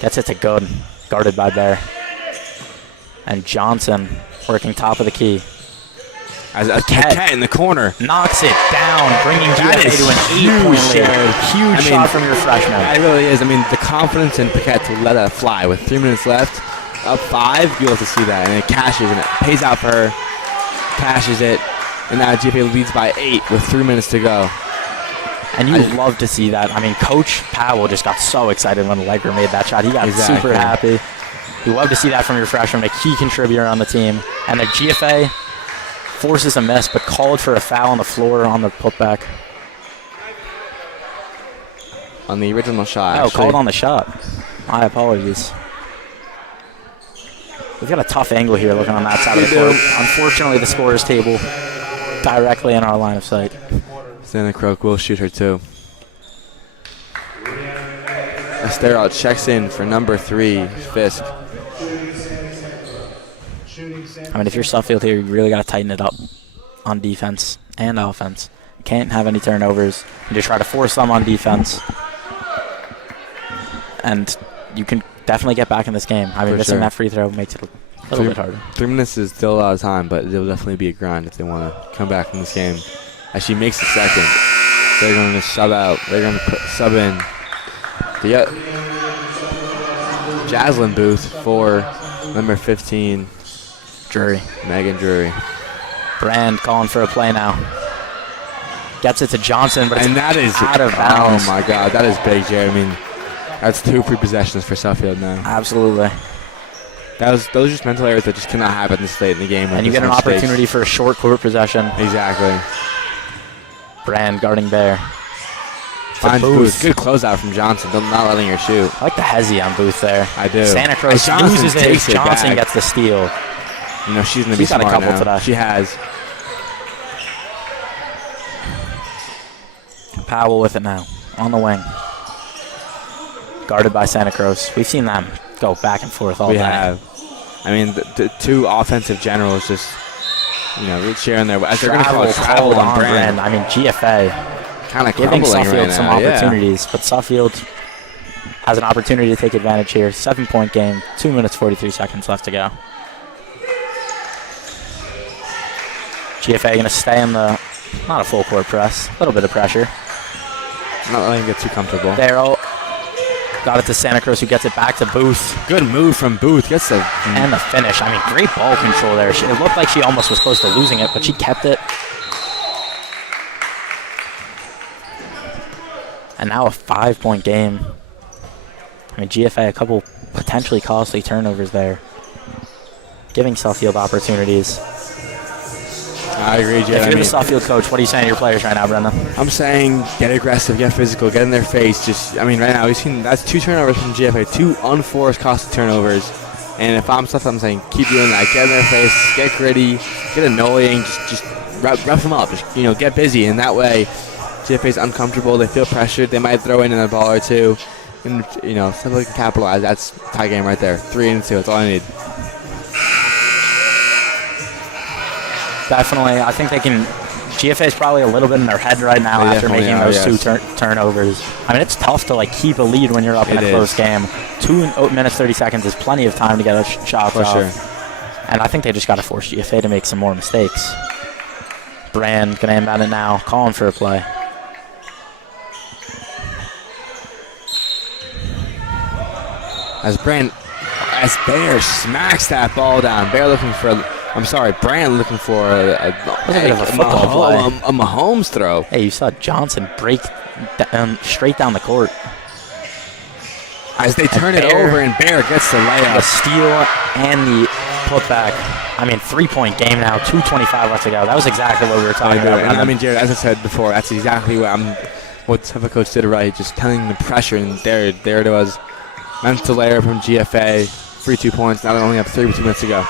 Gets it to Good. Guarded by Bear. And Johnson working top of the key. As a cat in the corner. Knocks it down, bringing GFA to an 8-point lead. Huge shot from your freshman. It really is. I mean, the confidence in Paquette to let it fly with 3 minutes left. Up 5, you'll have to see that. And it cashes, and it pays out for her. Cashes it. And now GFA leads by 8 with 3 minutes to go. And you love to see that. I mean, Coach Powell just got so excited when Allegra made that shot. He got super happy. You love to see that from your freshman, a key contributor on the team. And the GFA forces a miss, but called for a foul on the floor on the putback. On the original shot, actually. Called on the shot. My apologies. We've got a tough angle here looking on that side of the court. Unfortunately, the scorer's table directly in our line of sight. Santa Croce will shoot her too. Estero checks in for number 3, Fisk. I mean, if you're Suffield here, you really got to tighten it up on defense and offense. Can't have any turnovers. You just try to force them on defense. And you can definitely get back in this game. I mean, missing that free throw makes it a little bit harder. 3 minutes is still a lot of time, but it'll definitely be a grind if they want to come back in this game. As she makes the second, they're going to sub out. They're going to sub in the Jaslyn Booth for number 15. Drury. Megan Drury. Brand calling for a play now. Gets it to Johnson, but that is out of bounds. Oh, my God. That is big, Jared. I mean, that's 2 free possessions for Suffield now. Absolutely. Those are just mental errors that just cannot happen this late in the game. And you get an opportunity for a short court possession. Exactly. Brand guarding Bear. Finds Booth. Good closeout from Johnson. Not letting her shoot. I like the hezzy on Booth there. I do. Santa Croce uses it. Johnson gets the steal. You know, she's going to be smart got a couple now. today. She has. Powell with it now. On the wing. Guarded by Santa Croce. We've seen them go back and forth all day. We have. I mean, the 2 offensive generals just, sharing their... As they're going to call it travel on Brand. I mean, GFA kind of giving Suffield some opportunities, but Suffield has an opportunity to take advantage here. 7-point game, 2 minutes, 43 seconds left to go. GFA going to stay in the, not a full court press, a little bit of pressure. Not letting him get too comfortable. Darryl got it to Santa Croce, who gets it back to Booth. Good move from Booth. Gets the and the finish. I mean, great ball control there. It looked like she almost was close to losing it, but she kept it. And now a 5-point game. I mean, GFA, a couple potentially costly turnovers there, giving Suffield opportunities. I agree, Jared. If you're the Suffield coach, what are you saying to your players right now, Brendan? I'm saying get aggressive, get physical, get in their face. Right now we've seen that's 2 turnovers from GFA, 2 unforced costly turnovers. And if I'm Suffield, I'm saying keep doing that. Get in their face, get gritty, get annoying, just rough them up. Just, get busy. And that way, GFA's uncomfortable. They feel pressured. They might throw in a ball or two. And, Suffield can capitalize. That's a tie game right there. 3-2. That's all I need. Definitely. I think they can. GFA's probably a little bit in their head right now after making those 2 turnovers. I mean, it's tough to keep a lead when you're up in a close game. 2 minutes 30 seconds is plenty of time to get a shot off. Sure. And I think they just got to force GFA to make some more mistakes. Brand gonna inbound it now, calling for a play. As Bear smacks that ball down. Brand looking for a Mahomes throw. Hey, you saw Johnson break straight down the court. As they turn it over and Bear gets the layup. The steal and the putback. I mean, 3-point game now, 2:25 left to go. That was exactly what we were talking about. And I mean, Jared, as I said before, that's exactly what Suffield coach did right. Just telling the pressure, and there it was. Mental layer from GFA, free 2 points. Now they only have 3 with 2 minutes to go.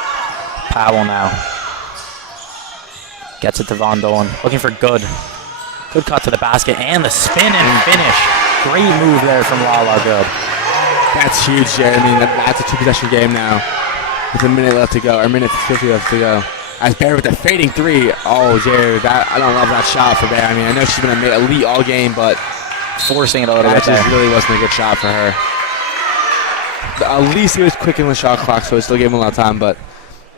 Powell now gets it to Von Dolan, looking for good cut to the basket and the spin and finish. Great move there from Lala. Good. That's huge, Jared. I mean, that's a 2-possession game now with a minute left to go, or minute 50 left to go. As Bear with the fading 3. Oh, Jared, I don't love that shot for Bear. I mean, I know she's been elite all game, but forcing it a little bit. That just really wasn't a good shot for her. At least he was quick in the shot clock, so it still gave him a lot of time, but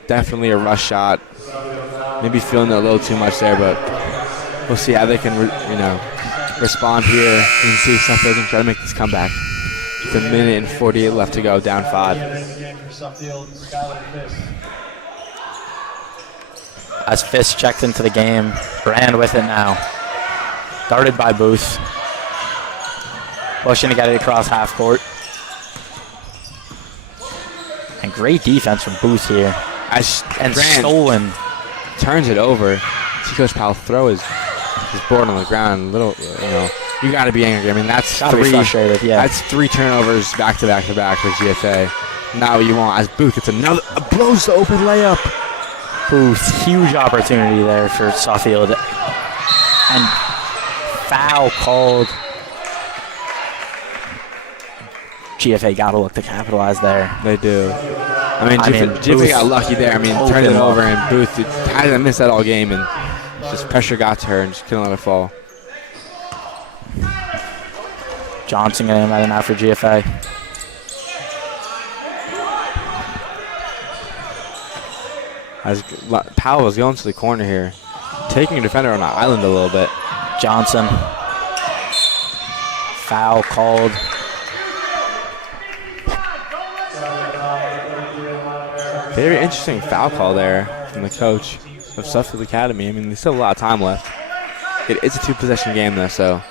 definitely a rush shot. Maybe feeling it a little too much there, but we'll see how they can, respond here and see if Suffield can try to make this comeback. With a minute and 48 left to go, down 5. As Fisk checked into the game, Brand with it now. Guarded by Booth. Pushing to get it across half court. And great defense from Booth here. And Brand stolen. Turns it over. See Coach Powell throw his board on the ground. You got to be angry. I mean, that's frustrated, yeah. That's 3 turnovers back to back to back for GFA. Not what you want. As Booth gets blows the open layup. Booth, huge opportunity there for Suffield. And foul called. GFA got to look to capitalize there. They do. I mean, GFA got lucky there. I mean, turned it over, and Booth hasn't missed that all game, and just pressure got to her and just couldn't let it fall. Johnson getting right now for GFA. As Powell was going to the corner here, taking a defender on an island a little bit. Johnson. Foul called. Very interesting foul call there from the coach of Suffield Academy. I mean, there's still a lot of time left. It's a 2-possession game, though, so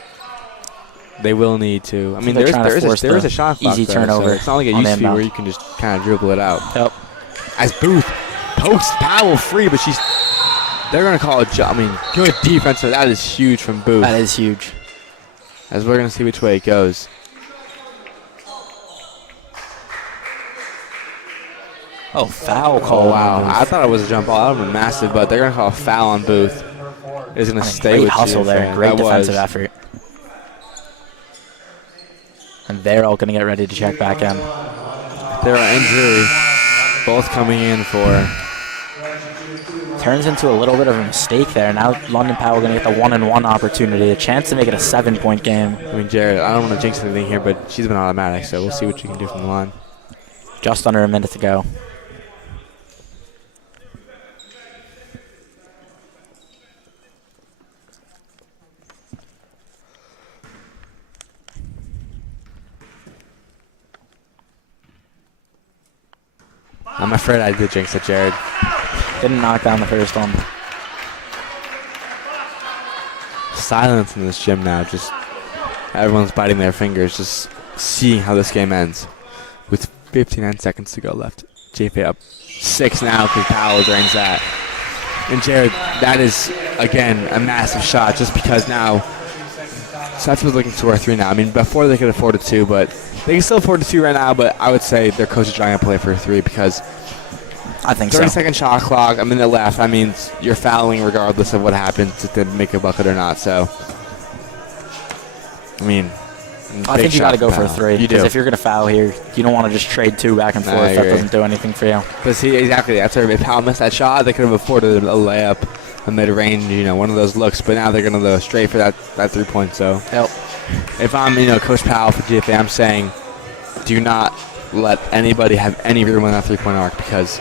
they will need to. I mean, there is a shot clock. Easy turnover. So it's not like it used to be where you can just kind of dribble it out. Yep. As Booth pokes Powell free, but they're going to call it. I mean, good defense. That is huge from Booth. That is huge. As we're going to see which way it goes. Oh, foul call. Oh, wow. I thought it was a jump ball. That would have been massive, but they're going to call a foul on Booth. It's going to stay with great hustle there. Great defensive effort. And they're all going to get ready to check back in. There are injuries, both coming in for. Turns into a little bit of a mistake there. Now London Powell going to get the 1-and-1 opportunity, a chance to make it a 7-point game. I mean, Jared, I don't want to jinx anything here, but she's been automatic, so we'll see what you can do from the line. Just under a minute to go. I'm afraid I did jinx it, Jared. Didn't knock down the first one. Silence in this gym now. Just everyone's biting their fingers, just seeing how this game ends. With 59 seconds to go left. GFA up 6 now because Powell drains that. And Jared, that is, again, a massive shot just because now Suffield looking to score 3 now. I mean, before they could afford a 2, but they can still afford a 2 right now, but I would say their coach is trying to play for a 3 because I think 30-second shot clock, a minute left. That means you're fouling regardless of what happens to make a bucket or not. So, I mean, I think you got to go for a 3. You do. Because if you're going to foul here, you don't want to just trade 2 back and forth. That doesn't do anything for you. Because exactly, that's where if Powell missed that shot, they could have afforded a layup, a mid-range, one of those looks. But now they're going to go straight for that 3-point. So, if I'm, Coach Powell for GFA, I'm saying, do not let anybody have any room on that 3-point arc because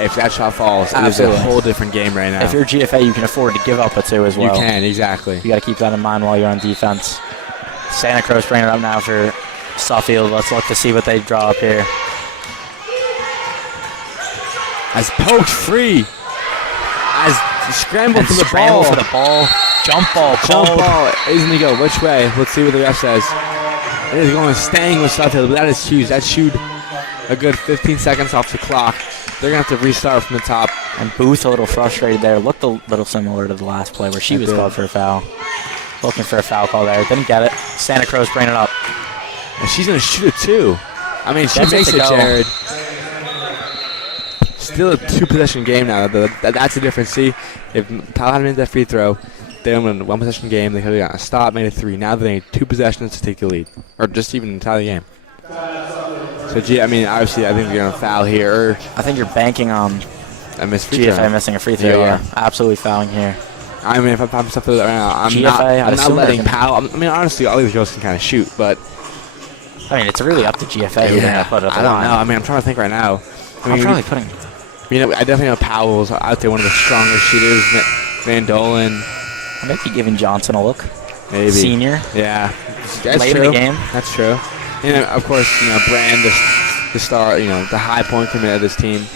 if that shot falls, it is a whole different game right now. If you're GFA, you can afford to give up a 2 as well. You can, exactly. You got to keep that in mind while you're on defense. Santa Cruz bringing it up now for Suffield. Let's look to see what they draw up here. As poked free. As scrambled for the ball. Jump ball. Jump ball. Is going to go which way? Let's see what the ref says. It is going staying with Suffield, but that is huge. That shoot a good 15 seconds off the clock. They're going to have to restart from the top. And Booth a little frustrated there. Looked a little similar to the last play where she was called for a foul. Looking for a foul call there. Didn't get it. Santa Cruz bringing it up. And she's going to shoot it too. I mean, she makes it, Jared. Still a 2-possession game now. That's the difference. See, if Powell hadn't made that free throw, they would win a 1-possession game. They could have gotten a stop, made it 3. Now they need 2 possessions to take the lead. Or just even tie the game. So, obviously, I think they're going to foul here. I think you're banking on a missed free throw. GFA missing a free throw. Yeah. Absolutely fouling here. I mean, if I'm Suffield right now, I'm GFA, not letting Powell. Honestly, all these girls can kind of shoot, but it's really up to GFA. Who they're gonna put up I don't know. I'm trying to think right now. I'm probably putting. I definitely know Powell's out there, one of the strongest shooters. Van Dolen. I might be giving Johnson a look. Maybe Senior. Yeah, that's late true. in the game. That's true. And of course, Brand, the star, the high point commit of this team.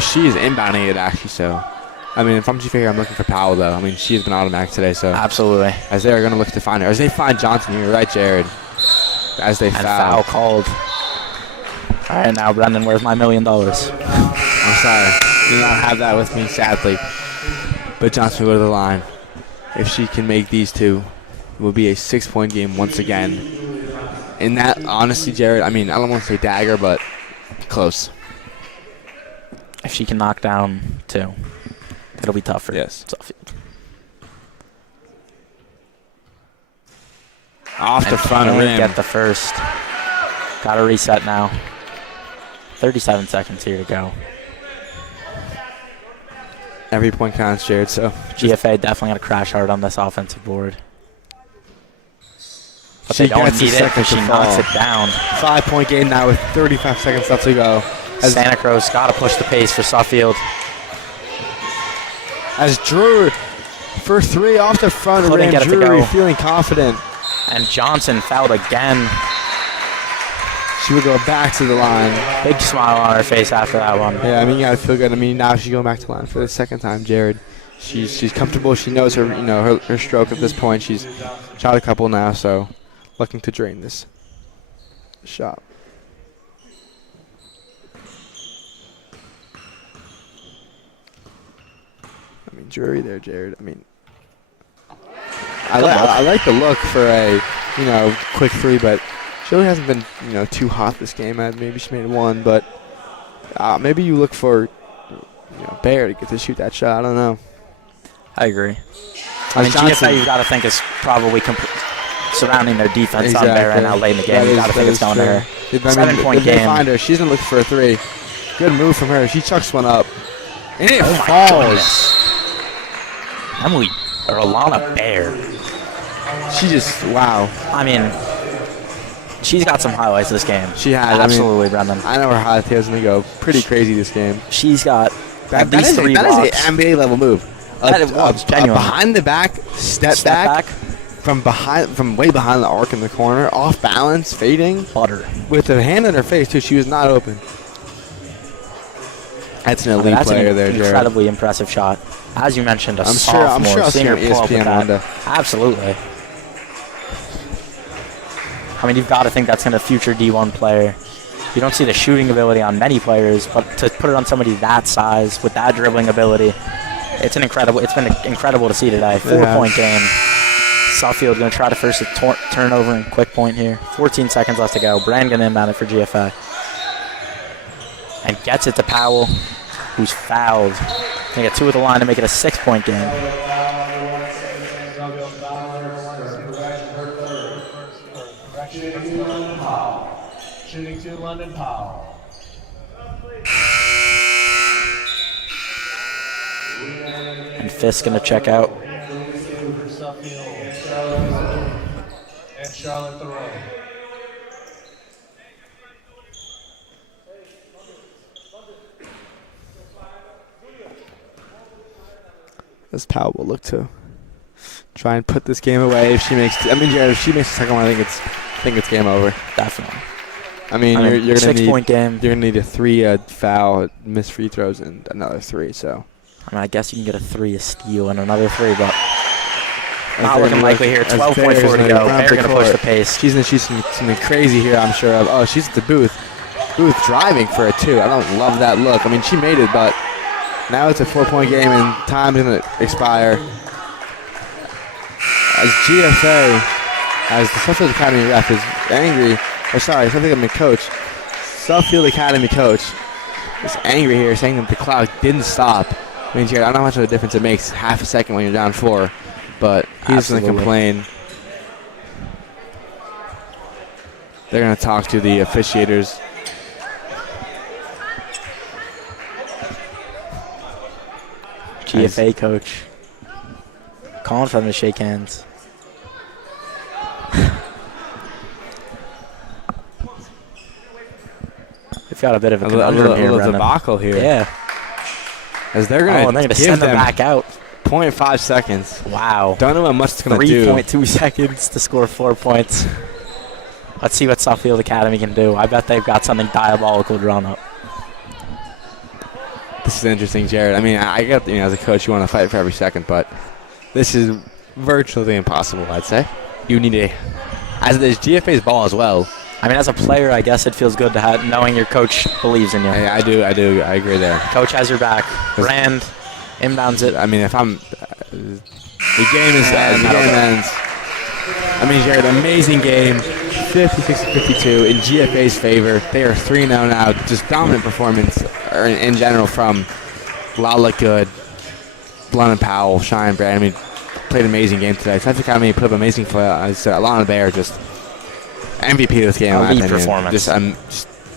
She is inbounding it actually, so. If I'm GFA, I'm looking for Powell, though. She has been automatic today, so. Absolutely. As they are going to look to find her. As they find Johnson, you're right, Jared. As they foul called. All right, now, Brendan, where's my $1 million? I'm sorry. Do not have that with me, sadly. But Johnson will go to the line. If she can make these 2, it will be a 6-point game once again. And that, honestly, Jared, I don't want to say dagger, but close. If she can knock down 2. It'll be tough for Suffield. Off the front rim. Get the first. Got to reset now. 37 seconds here to go. Every point counts, Jared. So GFA definitely got to crash hard on this offensive board. But they don't need it because she knocks it down. 5-point game now with 35 seconds left to go. Santa Cruz got to push the pace for Suffield. As Drew for 3 off the front rim, Drury feeling confident. And Johnson fouled again. She would go back to the line. Big smile on her face after that one. Yeah, you gotta feel good. Now she's going back to the line for the second time, Jared. She's comfortable. She knows her her stroke at this point. She's shot a couple now, so looking to drain this shot. Drury there, Jared. I like the look for a quick 3, but she really hasn't been too hot this game. Maybe she made 1, but maybe you look for Bear to get to shoot that shot. I don't know. I agree. GFA, you got to think is probably surrounding their defense on Bear right now late in the game. You got to think it's going to her. 7-point game. They find her. She's gonna look for a 3. Good move from her. She chucks one up, and it falls. Emily or Alana Bear. She just, wow. She's got some highlights this game. She has. Absolutely, Brendan. I know her highlights are going to go pretty crazy this game. She's got at least 3 blocks. That is an NBA level move. Genuine. Behind the back, step back. From way behind the arc in the corner, off balance, fading. Butter. With her hand in her face, too. She was not open. That's an elite player there, Jared. Incredibly impressive shot. As you mentioned, sophomore. I'm sure I'll see her on ESPN one day. Absolutely. You've got to think that's going to future D1 player. You don't see the shooting ability on many players, but to put it on somebody that size with that dribbling ability, It's been incredible to see today. 4-point game. Suffield going to try to force a turnover and quick point here. 14 seconds left to go. Brand going to inbound it for GFA. And gets it to Powell, who's fouled. Going to get 2 at the line to make it a 6-point game. Shooting 2, London Powell. And Fisk going to check out. And Charlotte Thoreau. As Powell will look to try and put this game away. If she makes, Jared, if she makes the second one, I think it's game over. Definitely. I mean, you're gonna need 6-point game. You're gonna need a 3 foul, miss free throws, and another 3. So. I guess you can get a 3, a steal, and another 3, but not looking likely here. 12.4 to go. They're going to push the pace. She's going to shoot something crazy here, I'm sure of. Oh, she's at the booth. Booth driving for a 2. I don't love that look. I mean, she made it, but now it's a 4-point game, and time is going to expire. As GFA, as the Suffield Academy ref is angry, Suffield Academy coach is angry here, saying that the clock didn't stop. I mean, Jared, I don't know how much of a difference it makes, half a second when you're down 4, but he's going to complain. They're going to talk to the officiators. GFA coach calling for them to shake hands. They've got a bit of a conundrum here, little debacle here. Yeah. As they're going to send them back out. 0.5 seconds. Wow. Don't know how much it's going to do. 3.2 seconds to score 4 points. Let's see what Suffield Academy can do. I bet they've got something diabolical drawn up. This is interesting, Jared. I mean, I get, as a coach, you want to fight for every second, but this is virtually impossible, I'd say. You need as it is GFA's ball as well. I mean, as a player, I guess it feels good to have knowing your coach believes in you. Hey, I do. I agree there. Coach has your back. Brand inbounds it. I mean, if I'm the game ends. I mean, Jared, amazing game. 56-52 in GFA's favor. They are 3-0 now. Just dominant performance in general from Lala Good, London Powell, Shine Brand. I mean, played an amazing game today. Suffield Academy put up amazing play. Alana Bear just MVP of this game. Elite performance. Just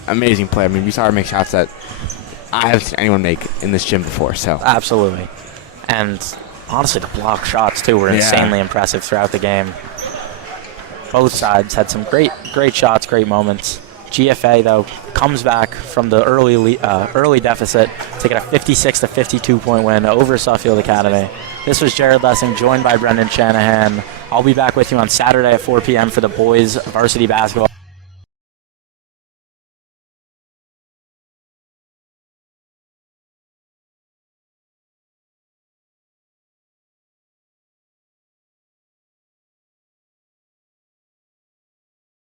amazing play. I mean, we saw her make shots that I haven't seen anyone make in this gym before. So absolutely, and honestly, the block shots too were insanely impressive throughout the game. Both sides had some great shots, great moments. GFA though comes back from the early deficit to get a 56-52 point win over Suffield Academy. This was Jared Lessing, joined by Brendan Shanahan. I'll be back with you on Saturday at 4 p.m. for the boys varsity basketball.